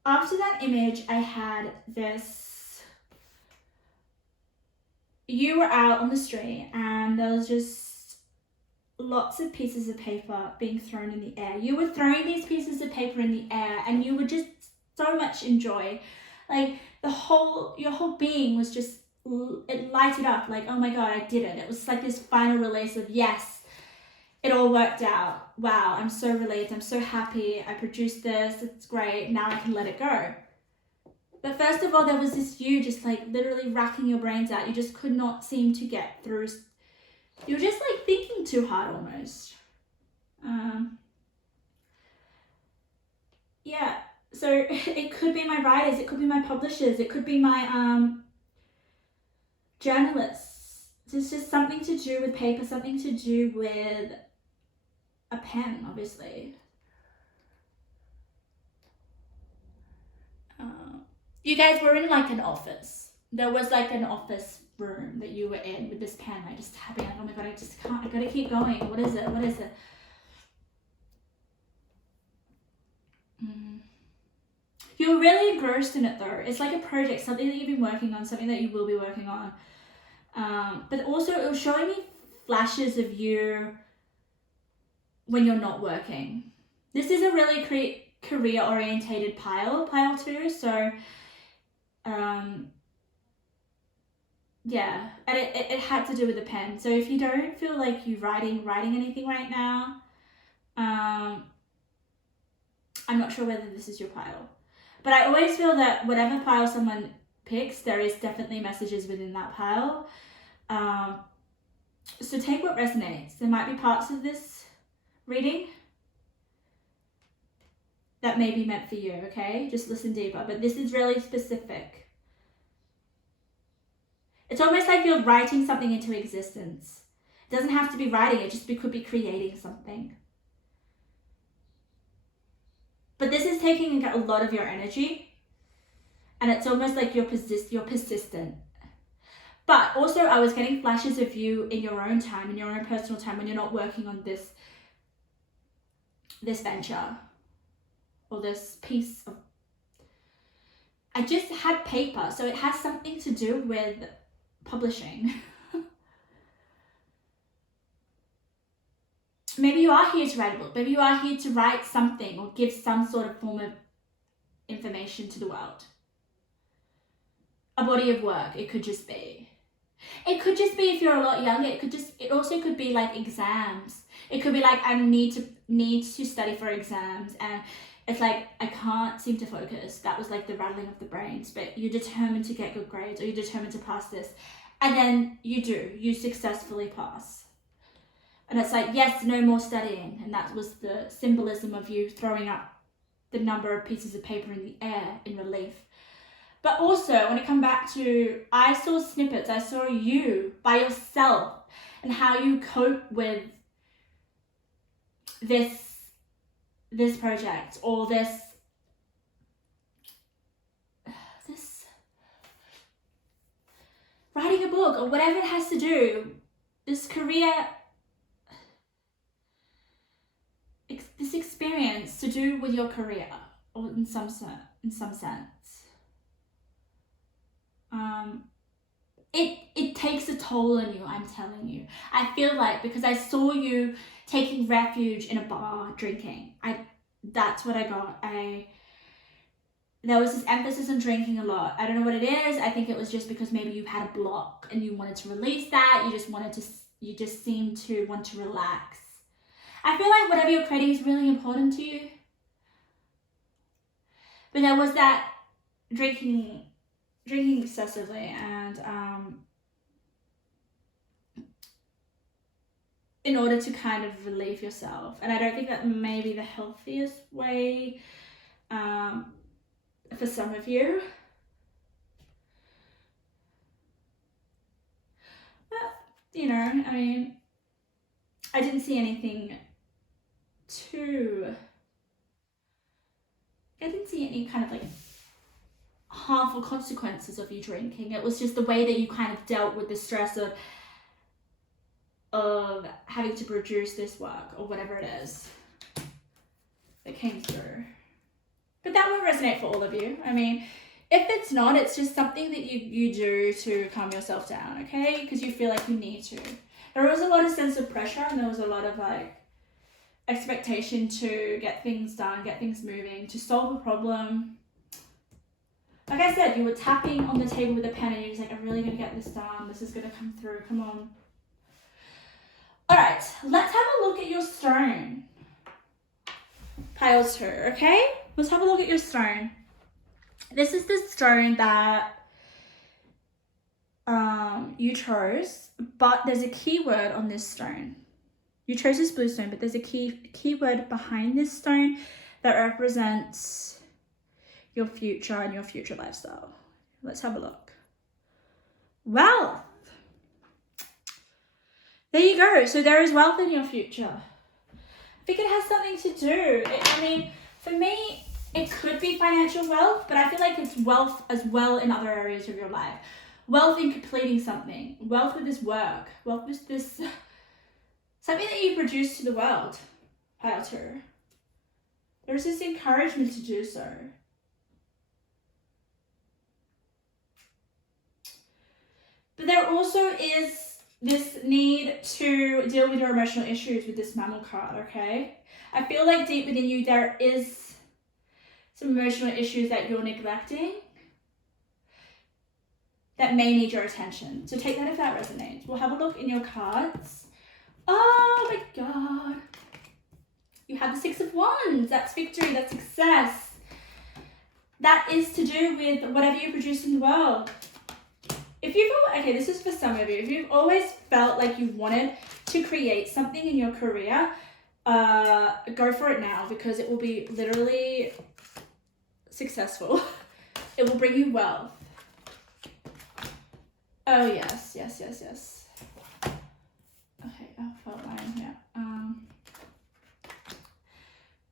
after that image, I had this, you were out on the street and there was just lots of pieces of paper being thrown in the air. You were throwing these pieces of paper in the air and you were just so much in joy. Like your whole being was just, it lighted up like, oh my God, I did it. It was like this final release of yes, it all worked out. Wow, I'm so relieved. I'm so happy. I produced this. It's great. Now I can let it go. But first of all, there was this you just like literally racking your brains out. You just could not seem to get through. You were just like thinking too hard almost. Yeah. So it could be my writers. It could be my publishers. It could be my journalists. It's just something to do with paper, something to do with a pen, obviously. You guys were in like an office. There was like an office room that you were in with this pen. I just tapping like, oh my God, I just can't, I gotta keep going. What is it? What is it? You're really engrossed in it though. It's like a project, something that you've been working on, something that you will be working on. But also it was showing me flashes of you when you're not working. This is a really career orientated pile 2. So, yeah, and it had to do with the pen. So if you don't feel like you writing anything right now, I'm not sure whether this is your pile. But I always feel that whatever pile someone picks, there is definitely messages within that pile. So take what resonates. There might be parts of this reading that may be meant for you, okay? Just listen deeper. But this is really specific. It's almost like you're writing something into existence. It doesn't have to be writing, it just could be creating something. But this is taking a lot of your energy, and it's almost like you're persistent. But also I was getting flashes of you in your own time, in your own personal time, when you're not working on this venture or this piece of, I just had paper, so it has something to do with publishing. Maybe you are here to write a book. Maybe you are here to write something or give some sort of form of information to the world. A body of work, it could just be. It could just be, if you're a lot younger, it also could be like exams. It could be like, I need to study for exams, and it's like, I can't seem to focus. That was like the rattling of the brains, but you're determined to get good grades, or you're determined to pass this. And then you successfully pass. And it's like, yes, no more studying. And that was the symbolism of you throwing up the number of pieces of paper in the air in relief. But also, when it come back to, I saw snippets, I saw you by yourself and how you cope with this project, or this writing a book, or whatever it has to do, this career, this experience to do with your career, or in some sense. It takes a toll on you, I'm telling you. I feel like, because I saw you taking refuge in a bar drinking. That's what I got. There was this emphasis on drinking a lot. I don't know what it is. I think it was just because maybe you had a block and you wanted to release that. You just seemed to want to relax. I feel like whatever you're creating is really important to you. But there was that drinking excessively, and in order to kind of relieve yourself. And I don't think that may be the healthiest way for some of you. But, you know, I mean, I didn't see anything I didn't see any kind of like harmful consequences of you drinking. It was just the way that you kind of dealt with the stress of having to produce this work, or whatever it is that came through. But that won't resonate for all of you. I mean, if it's not, it's just something that you do to calm yourself down, okay? Because you feel like you need to. There was a lot of sense of pressure, and there was a lot of like expectation to get things done, get things moving, to solve a problem. Like I said, you were tapping on the table with a pen, and you're just like, I'm really gonna get this done. This is gonna come through, come on. All right, let's have a look at your stone. Pile 2, okay? Let's have a look at your stone. This is the stone that you chose, but there's a keyword on this stone. You chose this blue stone, but there's a keyword behind this stone that represents your future and your future lifestyle. Let's have a look. Wealth. There you go. So there is wealth in your future. I think it has something to do. I mean, for me, it could be financial wealth, but I feel like it's wealth as well in other areas of your life. Wealth in completing something. Wealth with this work. Wealth with this... something that you produce to the world. Pile 2. There's this encouragement to do so. But there also is this need to deal with your emotional issues with this mammal card, okay? I feel like deep within you there is some emotional issues that you're neglecting that may need your attention. So take that if that resonates. We'll have a look in your cards. Oh my God. You have the 6 of Wands. That's victory, that's success. That is to do with whatever you produce in the world. If you've, okay, this is for some of you. If you've always felt like you've wanted to create something in your career, go for it now, because it will be literally successful. It will bring you wealth. Oh, yes, yes, yes, yes. Okay, I felt line here.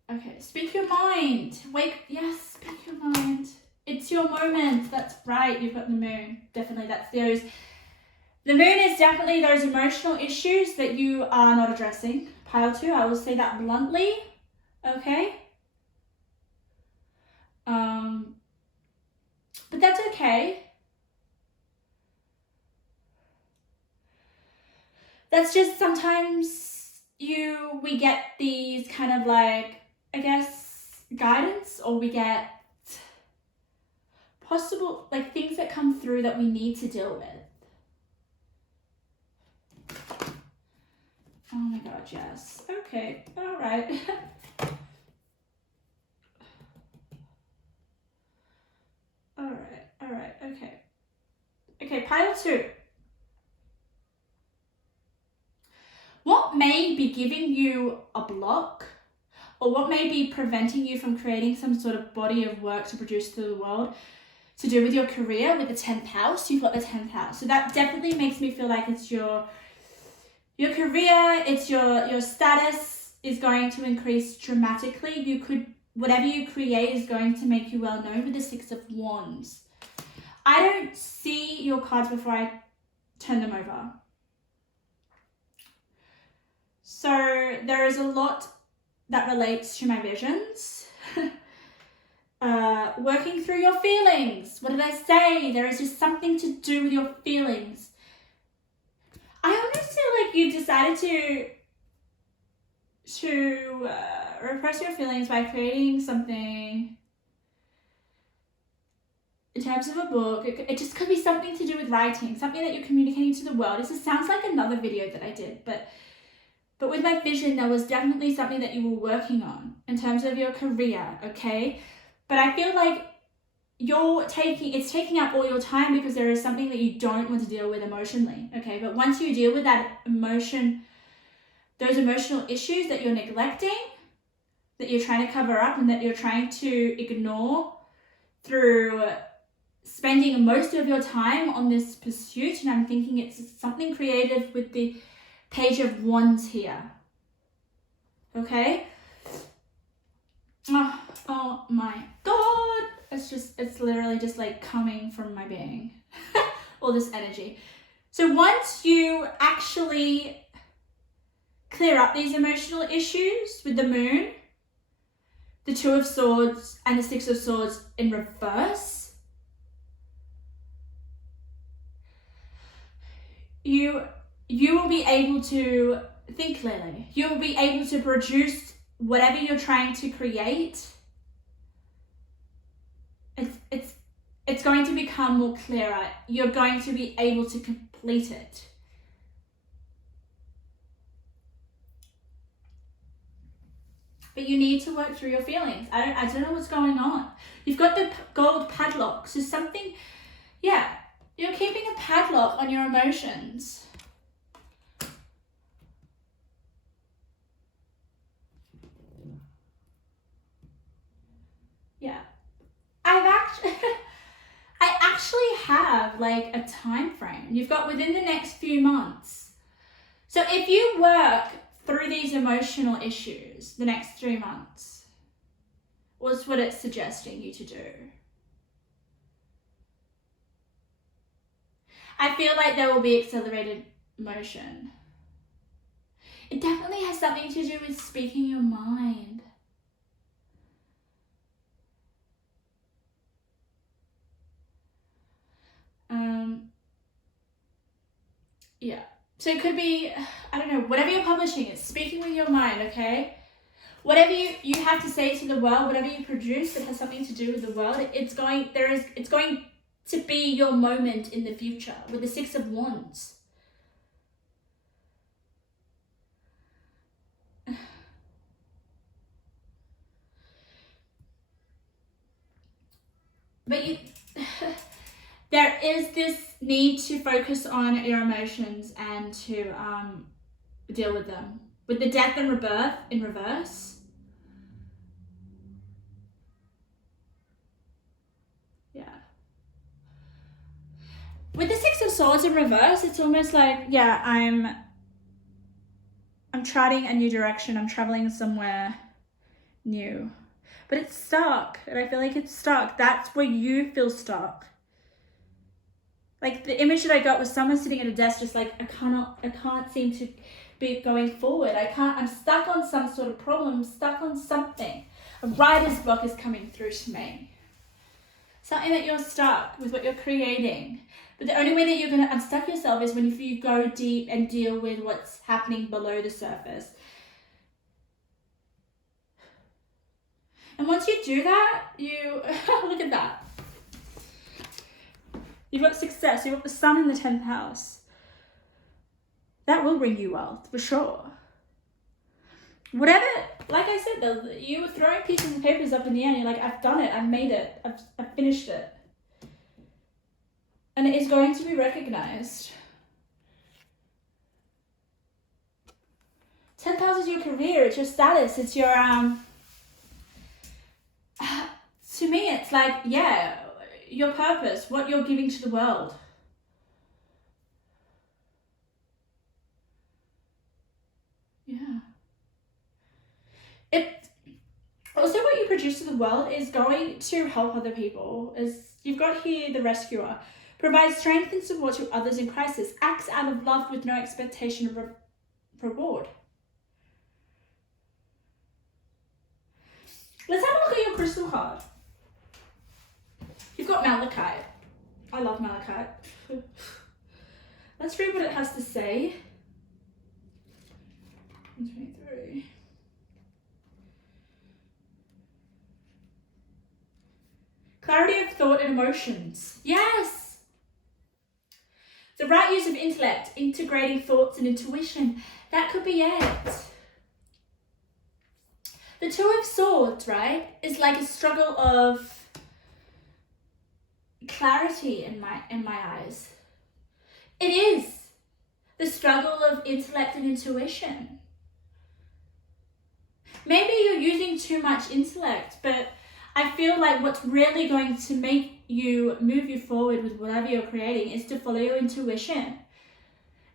Okay, speak your mind. Yes, speak your mind. It's your moment. That's right. You've got the moon. Definitely, the moon is definitely those emotional issues that you are not addressing. Pile 2, I will say that bluntly. Okay? But that's okay. That's just sometimes we get these kind of like, I guess, guidance, or we get possible like things that come through that we need to deal with. Oh my god, yes. Okay, all right. all right, okay. Okay, pile 2. What may be giving you a block, or what may be preventing you from creating some sort of body of work to produce to the world, to do with your career, with the 10th house? You've got the 10th house. So that definitely makes me feel like it's your career, it's your status is going to increase dramatically. Whatever you create is going to make you well known with the 6 of Wands. I don't see your cards before I turn them over. So there is a lot that relates to my visions. Working through your feelings. What did I say? There is just something to do with your feelings. I almost feel like you've decided to repress your feelings by creating something in terms of a book. It just could be something to do with writing, something that you're communicating to the world. This sounds like another video that I did, but with my vision, there was definitely something that you were working on in terms of your career, okay? But I feel like it's taking up all your time because there is something that you don't want to deal with emotionally, okay? But once you deal with that emotion, those emotional issues that you're neglecting, that you're trying to cover up and that you're trying to ignore through spending most of your time on this pursuit, and I'm thinking it's something creative with the Page of Wands here, okay? Oh my god, it's literally just like coming from my being, all this energy. So once you actually clear up these emotional issues with the moon, the 2 of Swords and the 6 of Swords in reverse, you will be able to think clearly. You will be able to produce whatever you're trying to create. It's going to become more clearer. You're going to be able to complete it. But you need to work through your feelings. I don't know what's going on. You've got the gold padlock. So something, yeah, you're keeping a padlock on your emotions. Yeah. I actually have like a time frame. You've got within the next few months. So if you work through these emotional issues the next 3 months, what's what it's suggesting you to do? I feel like there will be accelerated motion. It definitely has something to do with speaking your mind. Yeah. So it could be, I don't know, whatever you're publishing, it's speaking with your mind, okay? Whatever you have to say to the world, whatever you produce that has something to do with the world, it's going to be your moment in the future with the 6 of Wands. But there is this need to focus on your emotions and to deal with them. With the Death and Rebirth in reverse. Yeah. With the 6 of Swords in reverse, it's almost like, yeah, I'm charting a new direction. I'm traveling somewhere new. But it's stuck, and I feel like it's stuck. That's where you feel stuck. Like the image that I got was someone sitting at a desk just like, I can't seem to be going forward. I'm stuck on some sort of problem, I'm stuck on something. A writer's block is coming through to me. Something that you're stuck with what you're creating. But the only way that you're going to unstuck yourself is when you go deep and deal with what's happening below the surface. And once you do that, you, look at that. You've got success, you've got the sun in the 10th house. That will bring you wealth, for sure. Whatever, like I said though, you were throwing pieces of papers up in the air and you're like, I've done it, I've made it, I've finished it. And it is going to be recognized. 10th house is your career, it's your status, it's your, to me it's like, yeah, your purpose, what you're giving to the world. Yeah. It also, what you produce to the world is going to help other people. As you've got here, the rescuer provides strength and support to others in crisis, acts out of love with no expectation of reward. Let's have a look at your crystal card. You've got malachite. I love malachite. Let's read what it has to say. 123. Clarity of thought and emotions. Yes! The right use of intellect, integrating thoughts and intuition. That could be it. The Two of Swords, right, is like a struggle of clarity in my eyes. It is the struggle of intellect and intuition. Maybe you're using too much intellect, but I feel like what's really going to make you move you forward with whatever you're creating is to follow your intuition.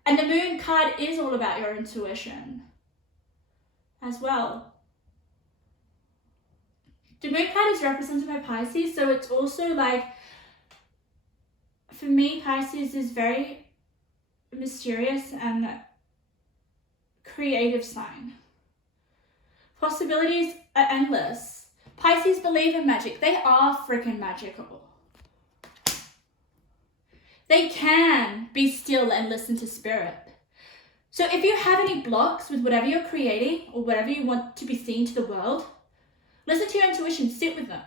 And the Moon card is all about your intuition as well. The Moon card is represented by Pisces, so it's also like, for me, Pisces is very mysterious and creative sign. Possibilities are endless. Pisces believe in magic. They are freaking magical. They can be still and listen to spirit. So if you have any blocks with whatever you're creating or whatever you want to be seen to the world, listen to your intuition, sit with them.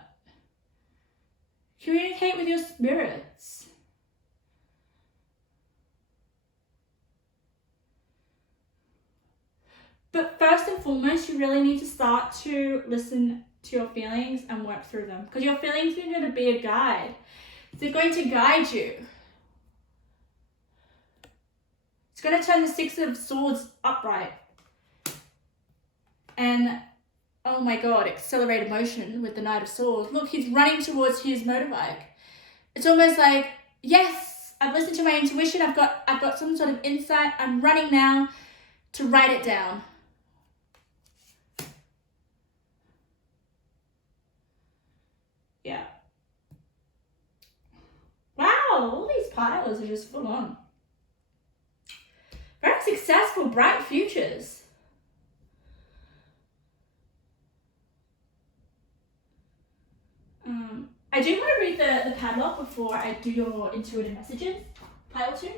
Communicate with your spirits. But first and foremost, you really need to start to listen to your feelings and work through them. Because your feelings are going to be a guide. They're going to guide you. It's going to turn the Six of Swords upright. And, oh my God, accelerate emotion with the Knight of Swords. Look, he's running towards his motorbike. It's almost like, yes, I've listened to my intuition. I've got some sort of insight. I'm running now to write it down. Yeah. Wow, all these piles are just full on. Very successful, bright futures. I do want to read the padlock before I do your intuitive messages. Pile 2.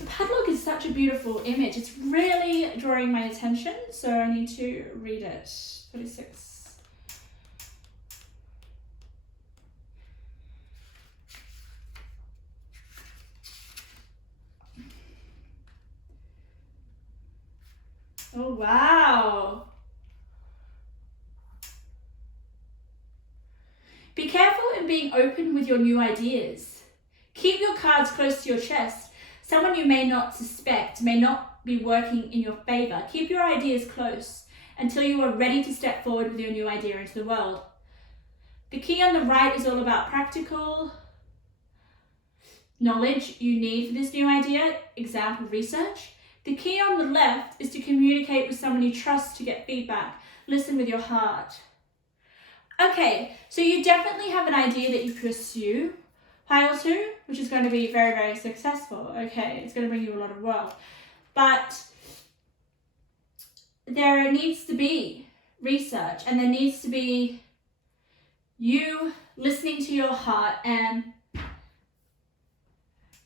The padlock is such a beautiful image. It's really drawing my attention, so I need to read it. 36. Oh, wow. Be careful in being open with your new ideas. Keep your cards close to your chest. Someone you may not suspect may not be working in your favor. Keep your ideas close until you are ready to step forward with your new idea into the world. The key on the right is all about practical knowledge you need for this new idea, example, research. The key on the left is to communicate with someone you trust to get feedback. Listen with your heart. Okay, so you definitely have an idea that you pursue, pile 2, which is going to be very, very successful. Okay, it's going to bring you a lot of wealth. But there needs to be research, and there needs to be you listening to your heart and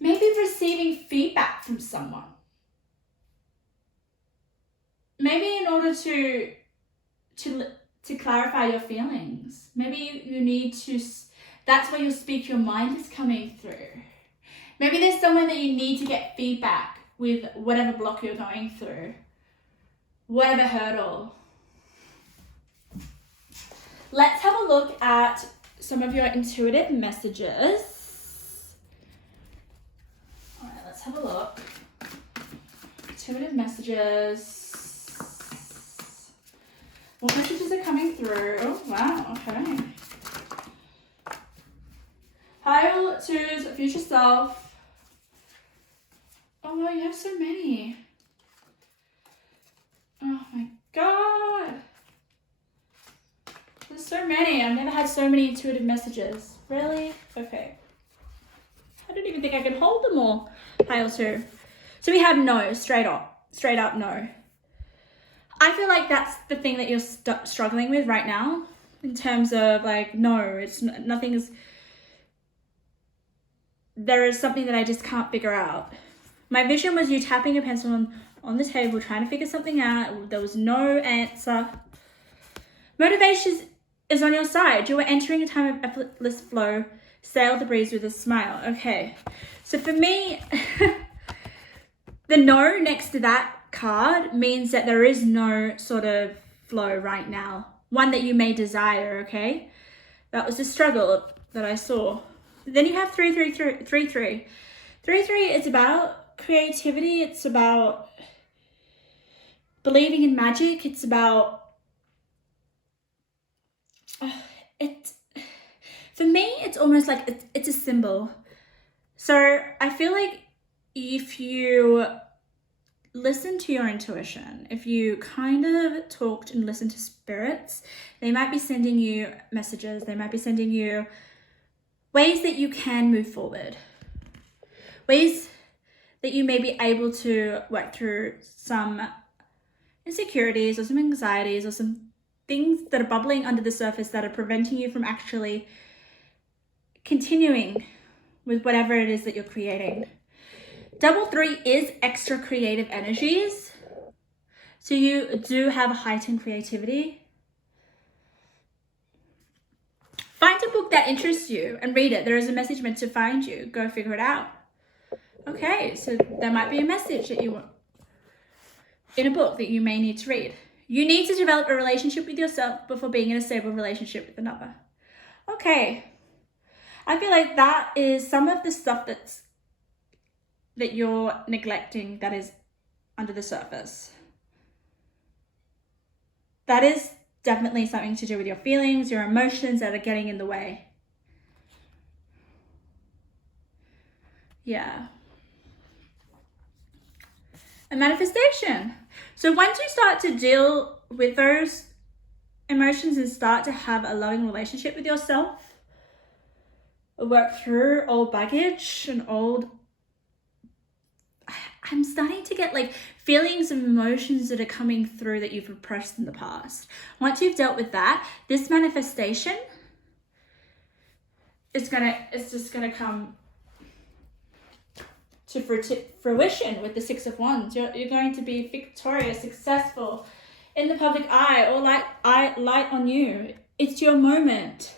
maybe receiving feedback from someone. Maybe in order to clarify your feelings. Maybe you need to, that's where your speak your mind is coming through. Maybe there's someone that you need to get feedback with whatever block you're going through, whatever hurdle. Let's have a look at some of your intuitive messages. All right, let's have a look. Intuitive messages. What messages are coming through? Oh, wow, okay. Pile 2's future self. Oh, wow, you have so many. Oh, my God. There's so many. I've never had so many intuitive messages. Really? Okay. I don't even think I can hold them all. Pile 2. So we have no, straight up no. I feel like that's the thing that you're struggling with right now, in terms of like, no, it's nothing is, there is something that I just can't figure out. My vision was you tapping a pencil on the table, trying to figure something out. There was no answer. Motivation is on your side. You are entering a time of effortless flow. Sail the breeze with a smile. Okay, so for me, the no next to that card means that there is no sort of flow right now, one that you may desire. Okay, that was the struggle that I saw. Then you have 3 3 3 3 3 3 3. It's about creativity. It's about believing in magic. It's about for me, it's almost like it's a symbol. So I feel like if you listen to your intuition, if you kind of talked and listened to spirits, they might be sending you messages. They might be sending you ways that you can move forward, ways that you may be able to work through some insecurities or some anxieties or some things that are bubbling under the surface that are preventing you from actually continuing with whatever it is that you're creating. Double 3 is extra creative energies. So you do have a heightened creativity. Find a book that interests you and read it. There is a message meant to find you. Go figure it out. Okay, so there might be a message that you want in a book that you may need to read. You need to develop a relationship with yourself before being in a stable relationship with another. Okay. I feel like that is some of the stuff that you're neglecting that is under the surface. That is definitely something to do with your feelings, your emotions that are getting in the way. Yeah. And manifestation. So once you start to deal with those emotions and start to have a loving relationship with yourself, work through old baggage and I'm starting to get like feelings and emotions that are coming through that you've repressed in the past. Once you've dealt with that, this manifestation it's just gonna come to fruition with the 6 of Wands. You're going to be victorious, successful in the public eye, or light on you. It's your moment.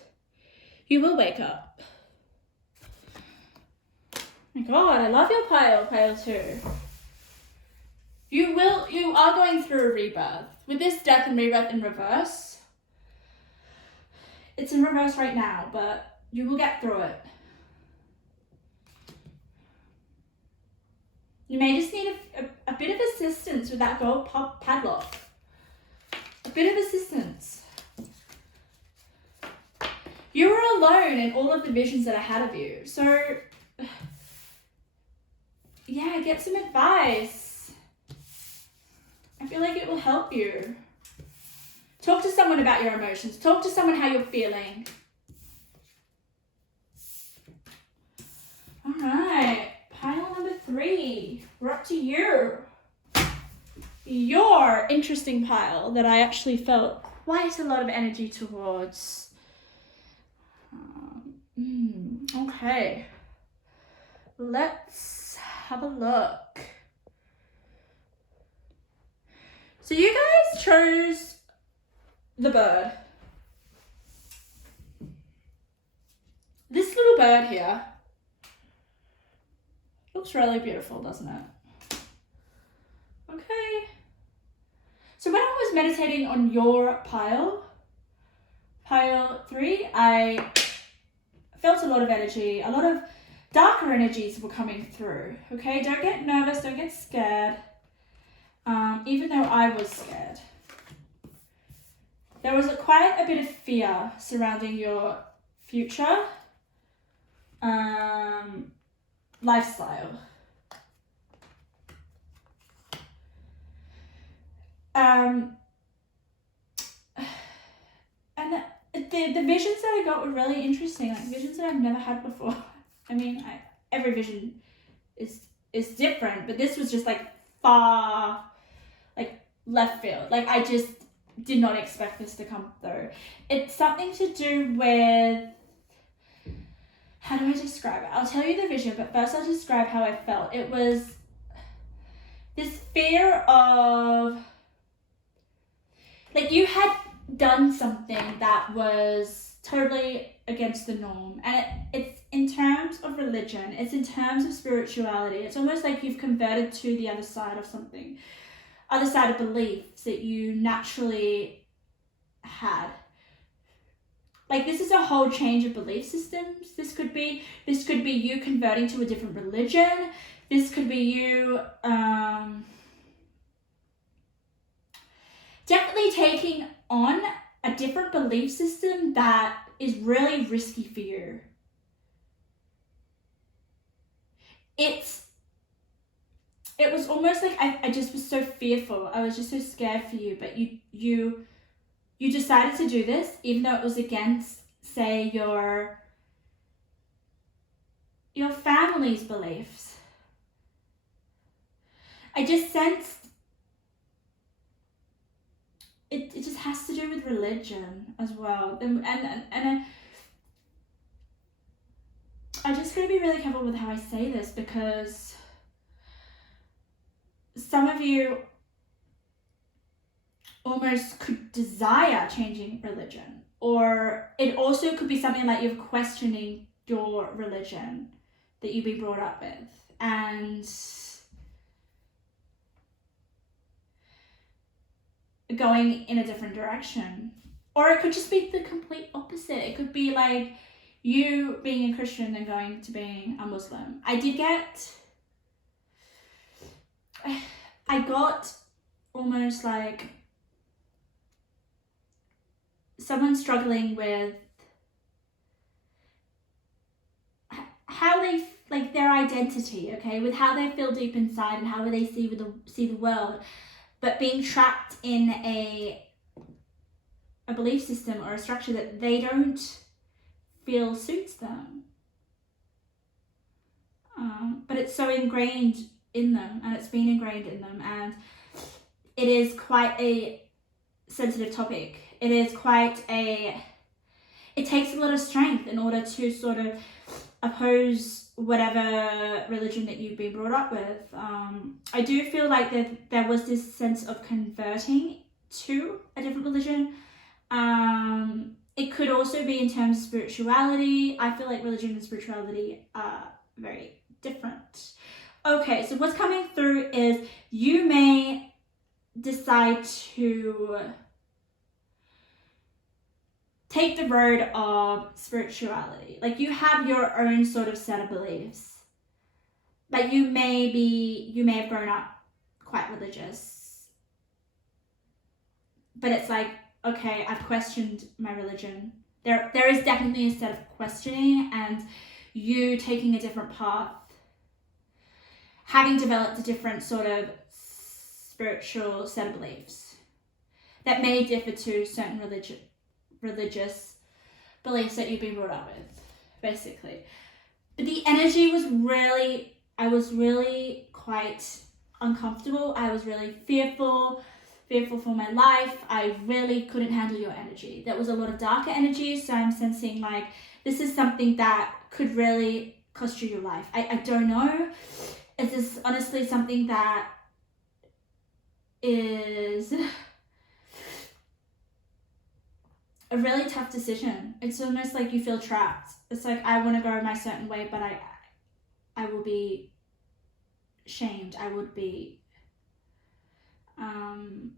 You will wake up. My God, I love your pile 2. You are going through a rebirth. With this death and rebirth in reverse, it's in reverse right now, but you will get through it. You may just need a bit of assistance with that gold padlock. A bit of assistance. You were alone in all of the visions that I had of you. So, yeah, get some advice. I feel like it will help you Talk to someone about your emotions. Talk to someone how you're feeling. All right, pile number 3. We're up to you. Your interesting pile that I actually felt quite a lot of energy towards. Okay. Let's have a look. So you guys chose the bird. This little bird here looks really beautiful, doesn't it? Okay. So when I was meditating on your pile 3, I felt a lot of energy, a lot of darker energies were coming through. Okay, don't get nervous, don't get scared. Even though I was scared. There was quite a bit of fear surrounding your future lifestyle. And the visions that I got were really interesting, like visions that I've never had before. I mean, every vision is different, but this was just like far, like left field. Like I just did not expect this to come through. It's something to do with, how do I describe it? I'll tell you the vision, but first I'll describe how I felt. It was this fear of, like you had done something that was totally against the norm, and it's in terms of religion, it's in terms of spirituality. It's almost like you've converted to the other side of something, other side of beliefs that you naturally had. Like this is a whole change of belief systems. This could be you converting to a different religion. This could be you definitely taking on a different belief system that is really risky for you. It was almost like I just was so fearful. I was just so scared for you, but you decided to do this even though it was against, say, your family's beliefs. I just sensed it just has to do with religion as well. And I just gotta be really careful with how I say this, because some of you almost could desire changing religion, or it also could be something like you're questioning your religion that you've been brought up with, and going in a different direction. Or it could just be the complete opposite. It could be like you being a Christian and going to being a Muslim. I got almost like someone struggling with how they, like their identity, okay, with how they feel deep inside and how they see the world, but being trapped in a belief system or a structure that they don't feel suits them. But it's so ingrained in them, and it's been ingrained in them, and it is quite a sensitive topic. It takes a lot of strength in order to sort of oppose whatever religion that you've been brought up with. I do feel like there was this sense of converting to a different religion. It could also be in terms of spirituality. I feel like religion and spirituality are very different. Okay, so what's coming through is you may decide to take the road of spirituality. Like you have your own sort of set of beliefs. Like you may have grown up quite religious. But it's like, okay, I've questioned my religion. There is definitely a set of questioning, and you taking a different path, having developed a different sort of spiritual set of beliefs. that may differ to certain religious beliefs that you've been brought up with, basically. But the energy was really, I was really quite uncomfortable. I was really fearful for my life. I really couldn't handle your energy. There was a lot of darker energy, so I'm sensing like this is something that could really cost you your life. I don't know. Is this honestly something that is a really tough decision? It's almost like you feel trapped. It's like, I want to go my certain way, but I will be shamed. I would be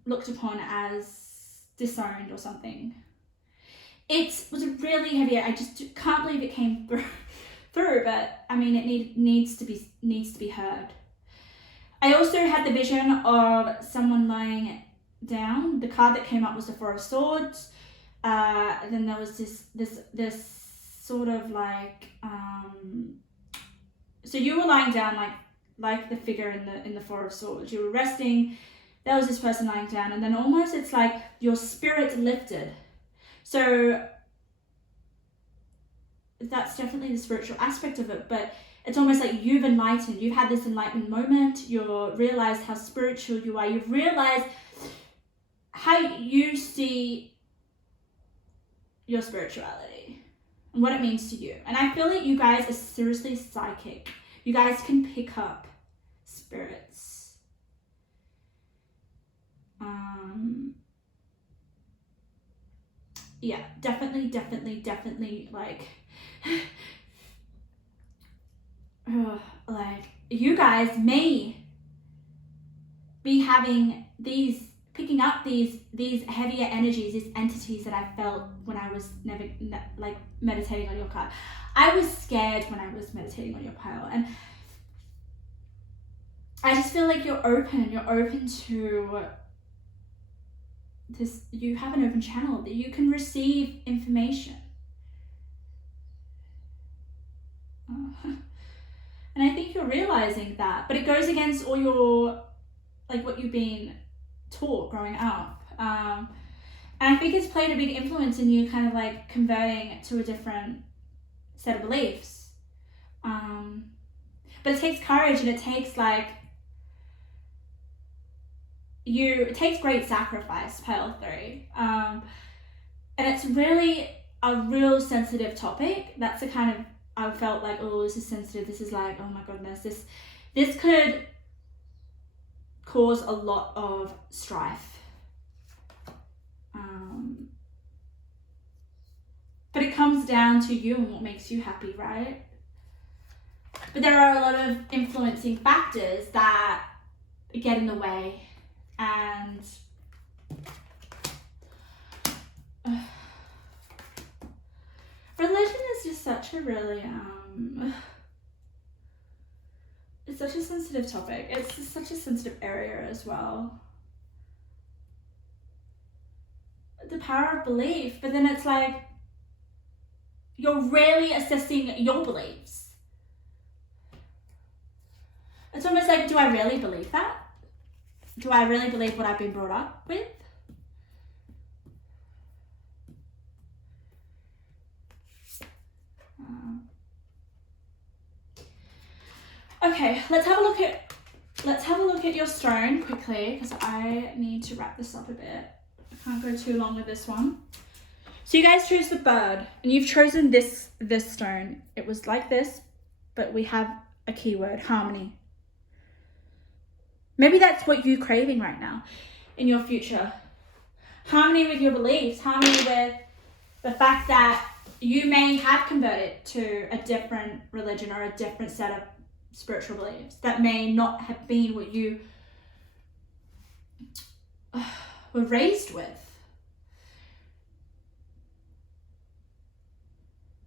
looked upon as disowned or something. It was really heavy. I just can't believe it came through, but I mean, it needs to be heard. I also had the vision of someone lying down. The card that came up was the Four of Swords. Then there was this sort of like so you were lying down like the figure in the Four of Swords. You were resting. There was this person lying down, and then almost it's like your spirit lifted. So that's definitely the spiritual aspect of it, but it's almost like you've had this enlightenment moment. You've realized how spiritual you are. You've realized how you see your spirituality and what it means to you. And I feel like you guys are seriously psychic. You guys can pick up spirits. Yeah, definitely like like you guys may be having picking up these heavier energies, these entities that I felt when I was like meditating on your card. I was scared when I was meditating on your pile, and I just feel like you're open to this. You have an open channel that you can receive information. And I think you're realizing that, but it goes against all your, like what you've been taught growing up. And I think it's played a big influence in you kind of like converting to a different set of beliefs. But it takes courage, and it takes it takes great sacrifice, Pile 3. And it's really a real sensitive topic. That's the kind of, I felt like, oh, this is sensitive. This is like, oh my goodness, this could cause a lot of strife. But it comes down to you and what makes you happy, right? But there are a lot of influencing factors that get in the way, and religion is just such a really it's such a sensitive topic. It's just such a sensitive area as well. The power of belief, but then it's like you're rarely assessing your beliefs. It's almost like, do I really believe that? Do I really believe what I've been brought up with? Okay, let's have a look at your stone quickly, because I need to wrap this up a bit. I can't go too long with this one. So you guys chose the bird, and you've chosen this stone. It was like this, but we have a keyword: harmony. Maybe that's what you're craving right now in your future. Harmony with your beliefs, harmony with the fact that you may have converted to a different religion or a different set of spiritual beliefs that may not have been what you were raised with.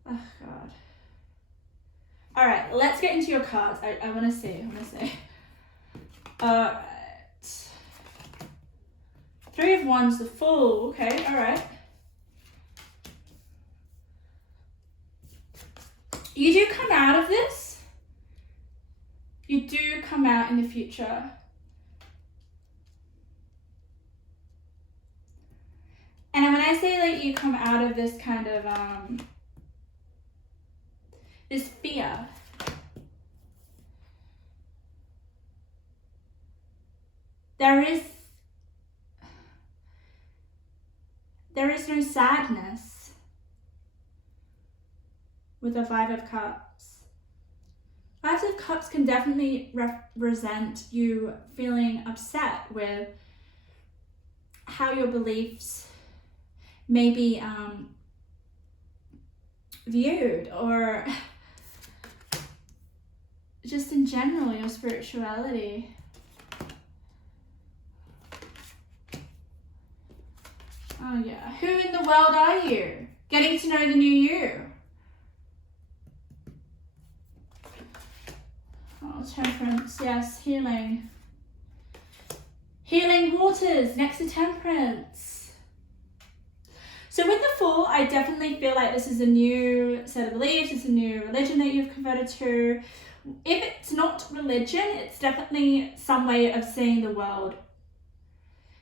Oh God. All right, let's get into your cards. I want to see. All right. Three of Wands, the Fool. Okay, all right. You do come out of this. You do come out in the future. I say like you come out of this kind of this fear, there is no sadness with the Five of Cups. Five of Cups can definitely represent you feeling upset with how your beliefs may be viewed, or just in general, your spirituality. Oh yeah, who in the world are you? Getting to know the new you. Oh, Temperance, yes, healing. Healing waters next to Temperance. So with the Fool, I definitely feel like this is a new set of beliefs, it's a new religion that you've converted to. If it's not religion, it's definitely some way of seeing the world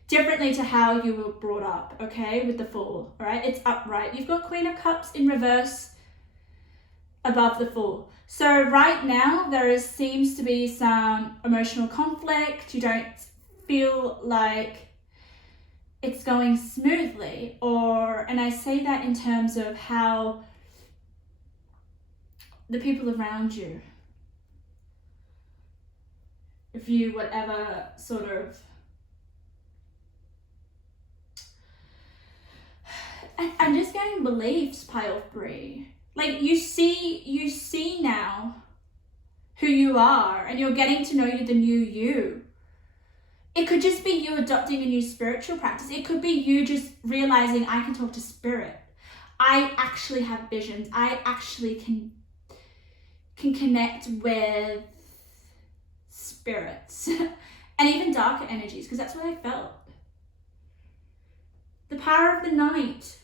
differently to how you were brought up, okay, with the Fool, all right? It's upright. You've got Queen of Cups in reverse above the Fool. So right now, seems to be some emotional conflict. You don't feel like it's going smoothly, and I say that in terms of how the people around you view whatever sort of, I'm just getting beliefs, pile 3. Like you see now who you are, and you're getting to know the new you. It could just be you adopting a new spiritual practice. It could be you just realizing, I can talk to spirit. I actually have visions. I actually can connect with spirits and even darker energies, because that's what I felt. The power of the night.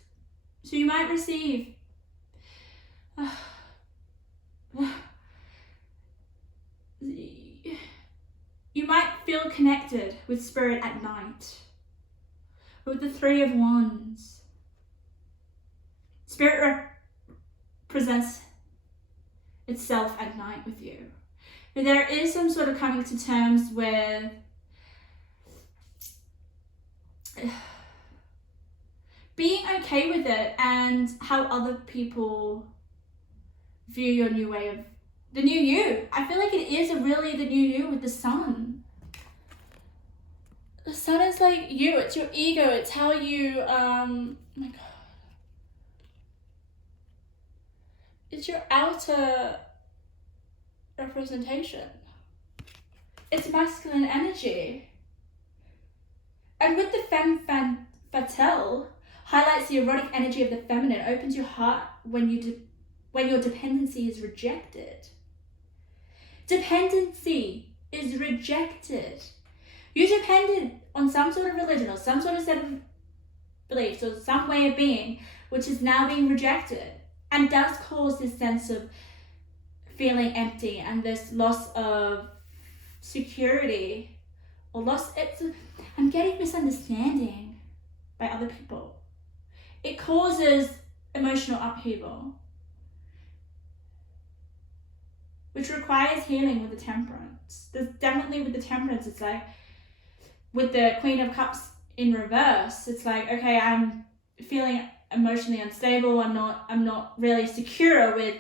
So you might receive you might feel connected with spirit at night. With the Three of Wands, spirit represents itself at night with you. But there is some sort of coming to terms with being okay with it and how other people view your new way of the new you. I feel like it is really the new you with the Sun. The Sun is like you, it's your ego, it's how you, oh my God. It's your outer representation. It's masculine energy. And with the femme fatale, highlights the erotic energy of the feminine, opens your heart when your dependency is rejected. Dependency is rejected. You depended on some sort of religion or some sort of set of beliefs or some way of being, which is now being rejected, and does cause this sense of feeling empty and this loss of security or I'm getting misunderstanding by other people. It causes emotional upheaval, which requires healing with the Temperance. There's definitely with the Temperance, it's like with the Queen of Cups in reverse, it's like, okay, I'm feeling emotionally unstable. I'm not really secure with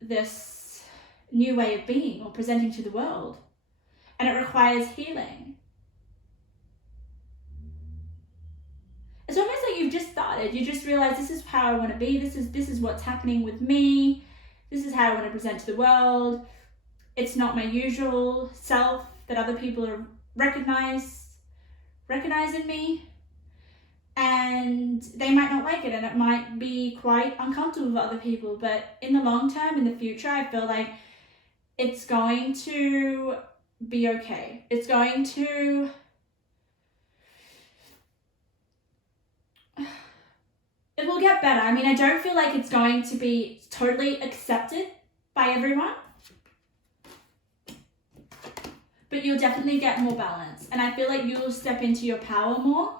this new way of being or presenting to the world, and it requires healing. It's almost like you've just started. You just realize, this is how I want to be. This is what's happening with me. This is how I want to present to the world. It's not my usual self that other people are recognizing me, and they might not like it, and it might be quite uncomfortable for other people. But in the long term, in the future, I feel like it's going to be okay. It's going to it will get better. I mean, I don't feel like it's going to be totally accepted by everyone, but you'll definitely get more balance. And I feel like you'll step into your power more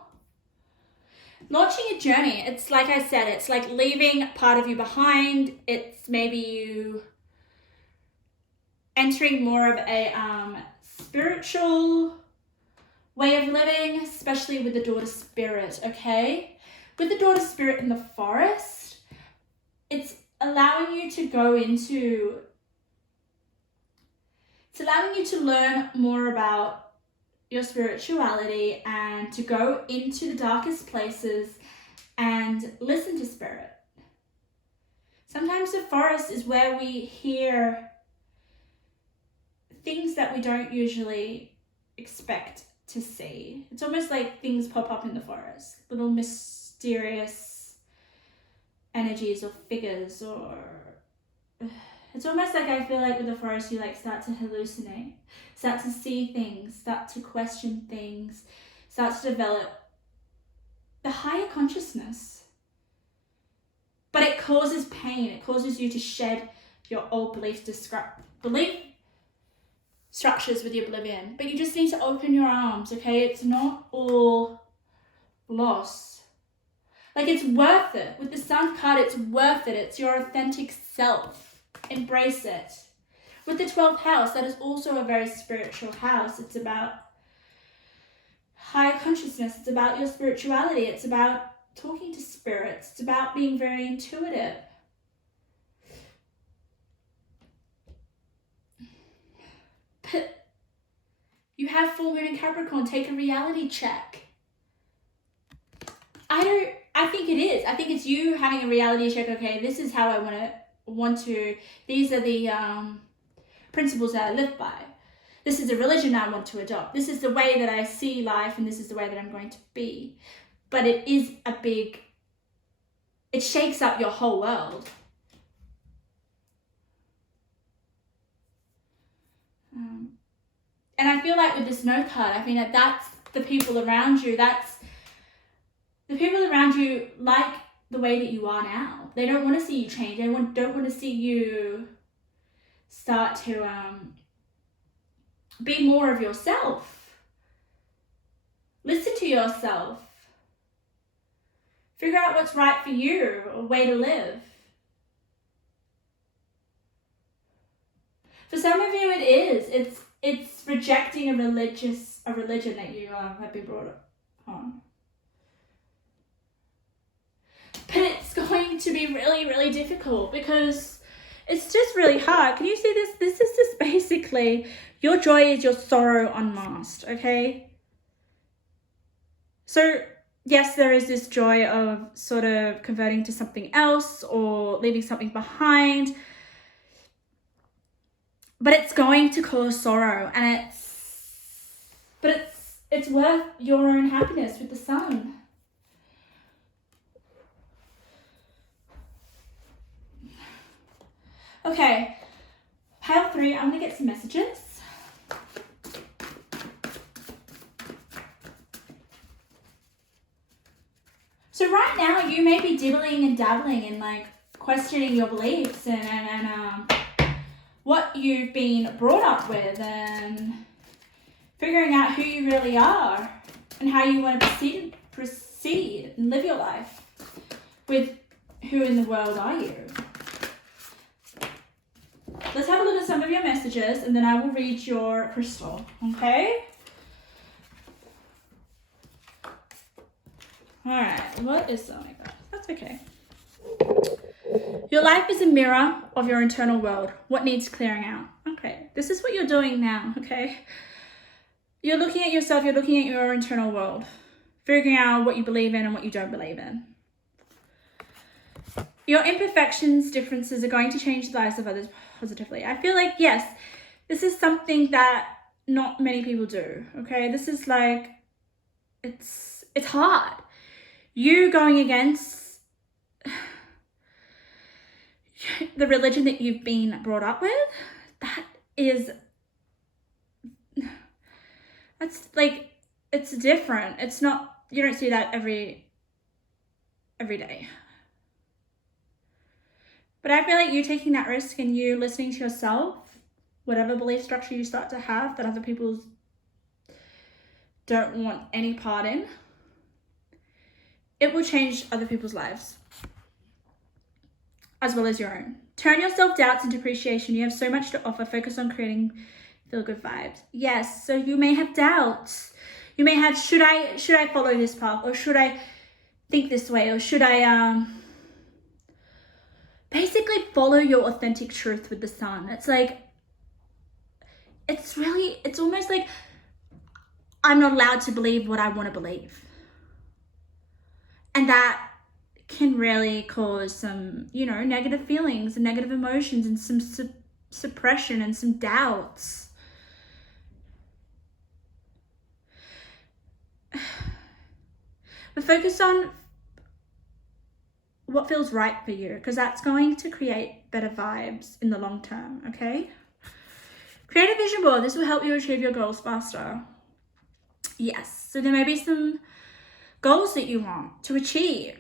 launching a journey. It's like I said, it's like leaving part of you behind. It's maybe you entering more of a spiritual way of living, especially with the daughter spirit, okay? With the daughter spirit in the forest, it's allowing you to go into, it's allowing you to learn more about your spirituality and to go into the darkest places and listen to spirit. Sometimes the forest is where we hear things that we don't usually expect to see. It's almost like things pop up in the forest, little mysterious energies or figures, or it's almost like I feel like with the forest you like start to hallucinate, start to see things, start to question things, start to develop the higher consciousness. But it causes pain. It causes you to shed your old belief structures with your oblivion. But you just need to open your arms, okay? It's not all loss. Like, it's worth it. With the Sun card, it's worth it. It's your authentic self. Embrace it. With the 12th house, that is also a very spiritual house. It's about higher consciousness. It's about your spirituality. It's about talking to spirits. It's about being very intuitive. But you have full moon in Capricorn. Take a reality check. I think it is. I think it's you having a reality check. Okay, this is how I want to, these are the principles that I live by. This is the religion I want to adopt. This is the way that I see life, and this is the way that I'm going to be. But it is it shakes up your whole world. And I feel like with this no card, I mean, that's the people around you. That's the people around you like the way that you are now. They don't want to see you change. They don't want to see you start to be more of yourself. Listen to yourself. Figure out what's right for you, a way to live. For some of you, it is. It's rejecting a religion that you have been brought up on. But it's going to be really, really difficult because it's just really hard. Can you see this? This is just basically your joy is your sorrow unmasked, okay? So yes, there is this joy of sort of converting to something else or leaving something behind, but it's going to cause sorrow, and it's worth your own happiness with the Sun. Okay, pile 3, I'm going to get some messages. So right now, you may be dibbling and dabbling in like questioning your beliefs and what you've been brought up with, and figuring out who you really are and how you want to proceed and live your life with who in the world are you. Let's have a look at some of your messages, and then I will read your crystal, okay? All right, what is, oh my God, that's okay. Your life is a mirror of your internal world. What needs clearing out? Okay, this is what you're doing now, okay? You're looking at yourself, you're looking at your internal world, figuring out what you believe in and what you don't believe in. Your imperfections, differences are going to change the lives of others positively. I feel like, yes, this is something that not many people do, okay? This is like, it's hard. You going against the religion that you've been brought up with, that's like, it's different. It's not, you don't see that every day. But I feel like you taking that risk and you listening to yourself, whatever belief structure you start to have that other people don't want any part in, it will change other people's lives as well as your own. Turn your self-doubts into appreciation. You have so much to offer. Focus on creating feel-good vibes. Yes, so you may have doubts. You may have, should I follow this path, or should I think this way, or should I basically follow your authentic truth with the sun. It's like, it's almost like I'm not allowed to believe what I want to believe. And that can really cause some, negative feelings and negative emotions and some suppression and some doubts. But focus on what feels right for you, because that's going to create better vibes in the long term, okay? Create a vision board. This will help you achieve your goals faster. Yes, so there may be some goals that you want to achieve.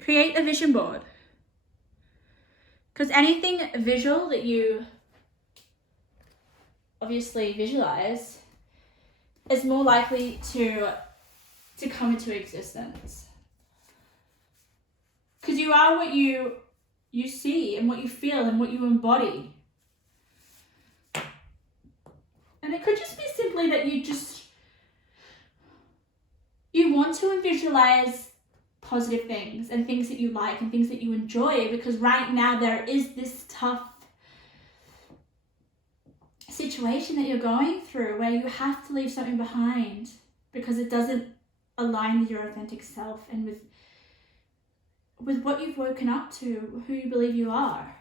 Create a vision board. Because anything visual that you obviously visualize is more likely to come into existence. Because you are what you see and what you feel and what you embody. And it could just be simply that you want to visualize positive things and things that you like and things that you enjoy, because right now there is this tough situation that you're going through where you have to leave something behind because it doesn't align with your authentic self and with what you've woken up to, who you believe you are.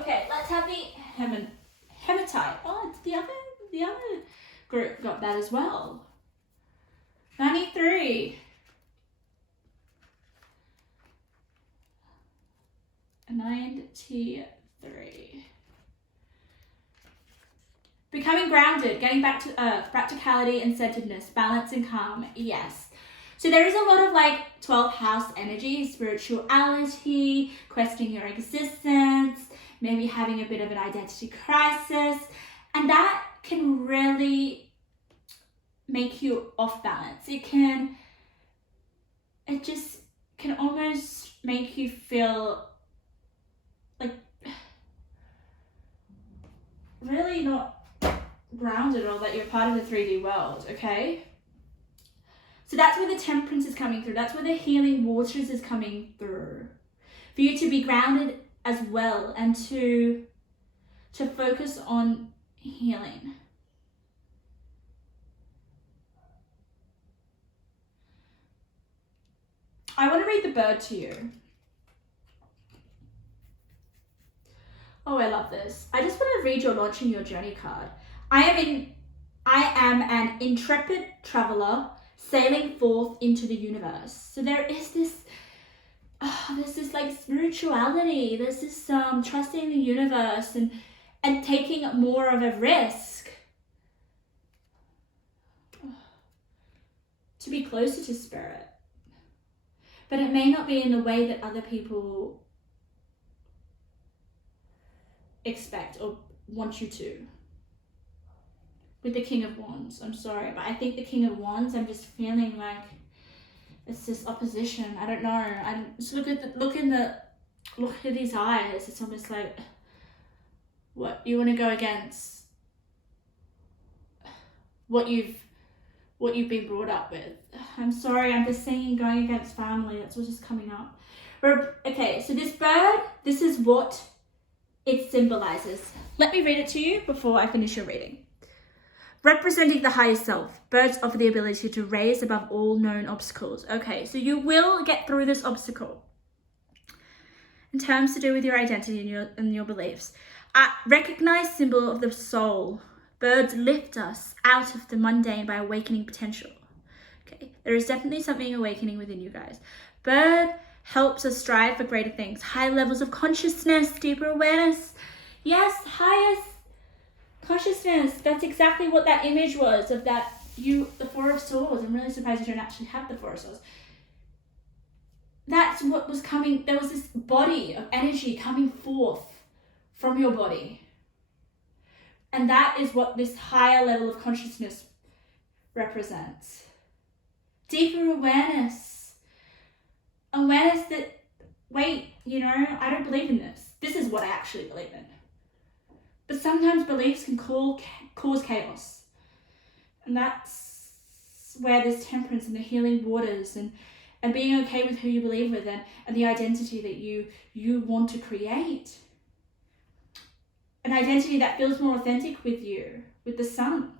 Okay, let's have the hematite. Oh, the other group got that as well. 93. 93. Becoming grounded, getting back to earth, practicality and centeredness, balance and calm. Yes. So there is a lot of 12th house energy, spirituality, questioning your existence, maybe having a bit of an identity crisis, and that can really make you off balance. It just can almost make you feel like really not grounded, or that you're part of the 3D world, okay? So that's where the temperance is coming through. That's where the healing waters is coming through. For you to be grounded as well and to focus on healing. I want to read the bird to you. Oh, I love this. I just want to read your launching your journey card. I am an intrepid traveler sailing forth into the universe. So there is this, there's this spirituality. There's this trusting the universe and taking more of a risk to be closer to spirit. But it may not be in the way that other people expect or want you to. With the King of Wands, I'm sorry, but I think the King of Wands, I'm just feeling like it's this opposition. I don't know. Just look at these eyes. It's almost like, what, you want to go against what you've been brought up with. I'm sorry, I'm just saying going against family. That's what's just coming up. Okay, so this bird, this is what it symbolizes. Let me read it to you before I finish your reading. Representing the higher self, birds offer the ability to raise above all known obstacles. Okay, so you will get through this obstacle. In terms to do with your identity and your beliefs. Recognized symbol of the soul. Birds lift us out of the mundane by awakening potential. Okay, there is definitely something awakening within you guys. Bird helps us strive for greater things. High levels of consciousness, deeper awareness. Yes, highest consciousness. That's exactly what that image was of that, the Four of Swords. I'm really surprised you don't actually have the Four of Swords. That's what was coming. There was this body of energy coming forth from your body. And that is what this higher level of consciousness represents. Deeper awareness. Awareness that, wait, I don't believe in this. This is what I actually believe in. But sometimes beliefs can cause chaos. And that's where there's temperance and the healing waters and being okay with who you believe with and the identity that you want to create. An identity that feels more authentic with you, with the sun.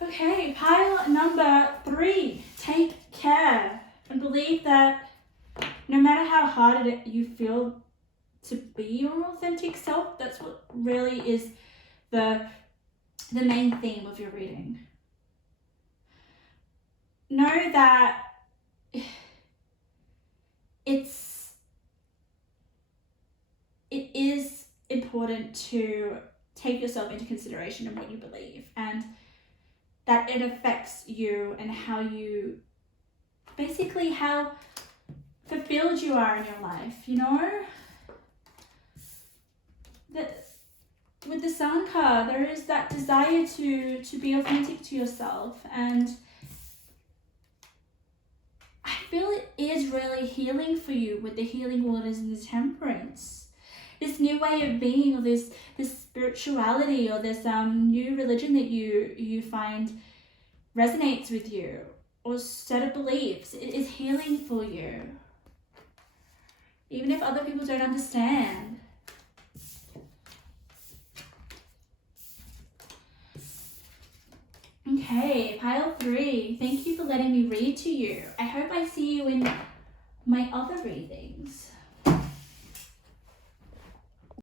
Okay, pile number 3. Take care and believe that no matter how hard you feel to be your authentic self, that's what really is the main theme of your reading. Know that it is important to take yourself into consideration in what you believe, and that it affects you and how fulfilled you are in your life, That with the Sun card, there is that desire to be authentic to yourself, and I feel it is really healing for you with the healing waters and the temperance. This new way of being, or this spirituality, or this new religion that you find resonates with you, or set of beliefs, it is healing for you. Even if other people don't understand. Okay, pile 3. Thank you for letting me read to you. I hope I see you in my other readings.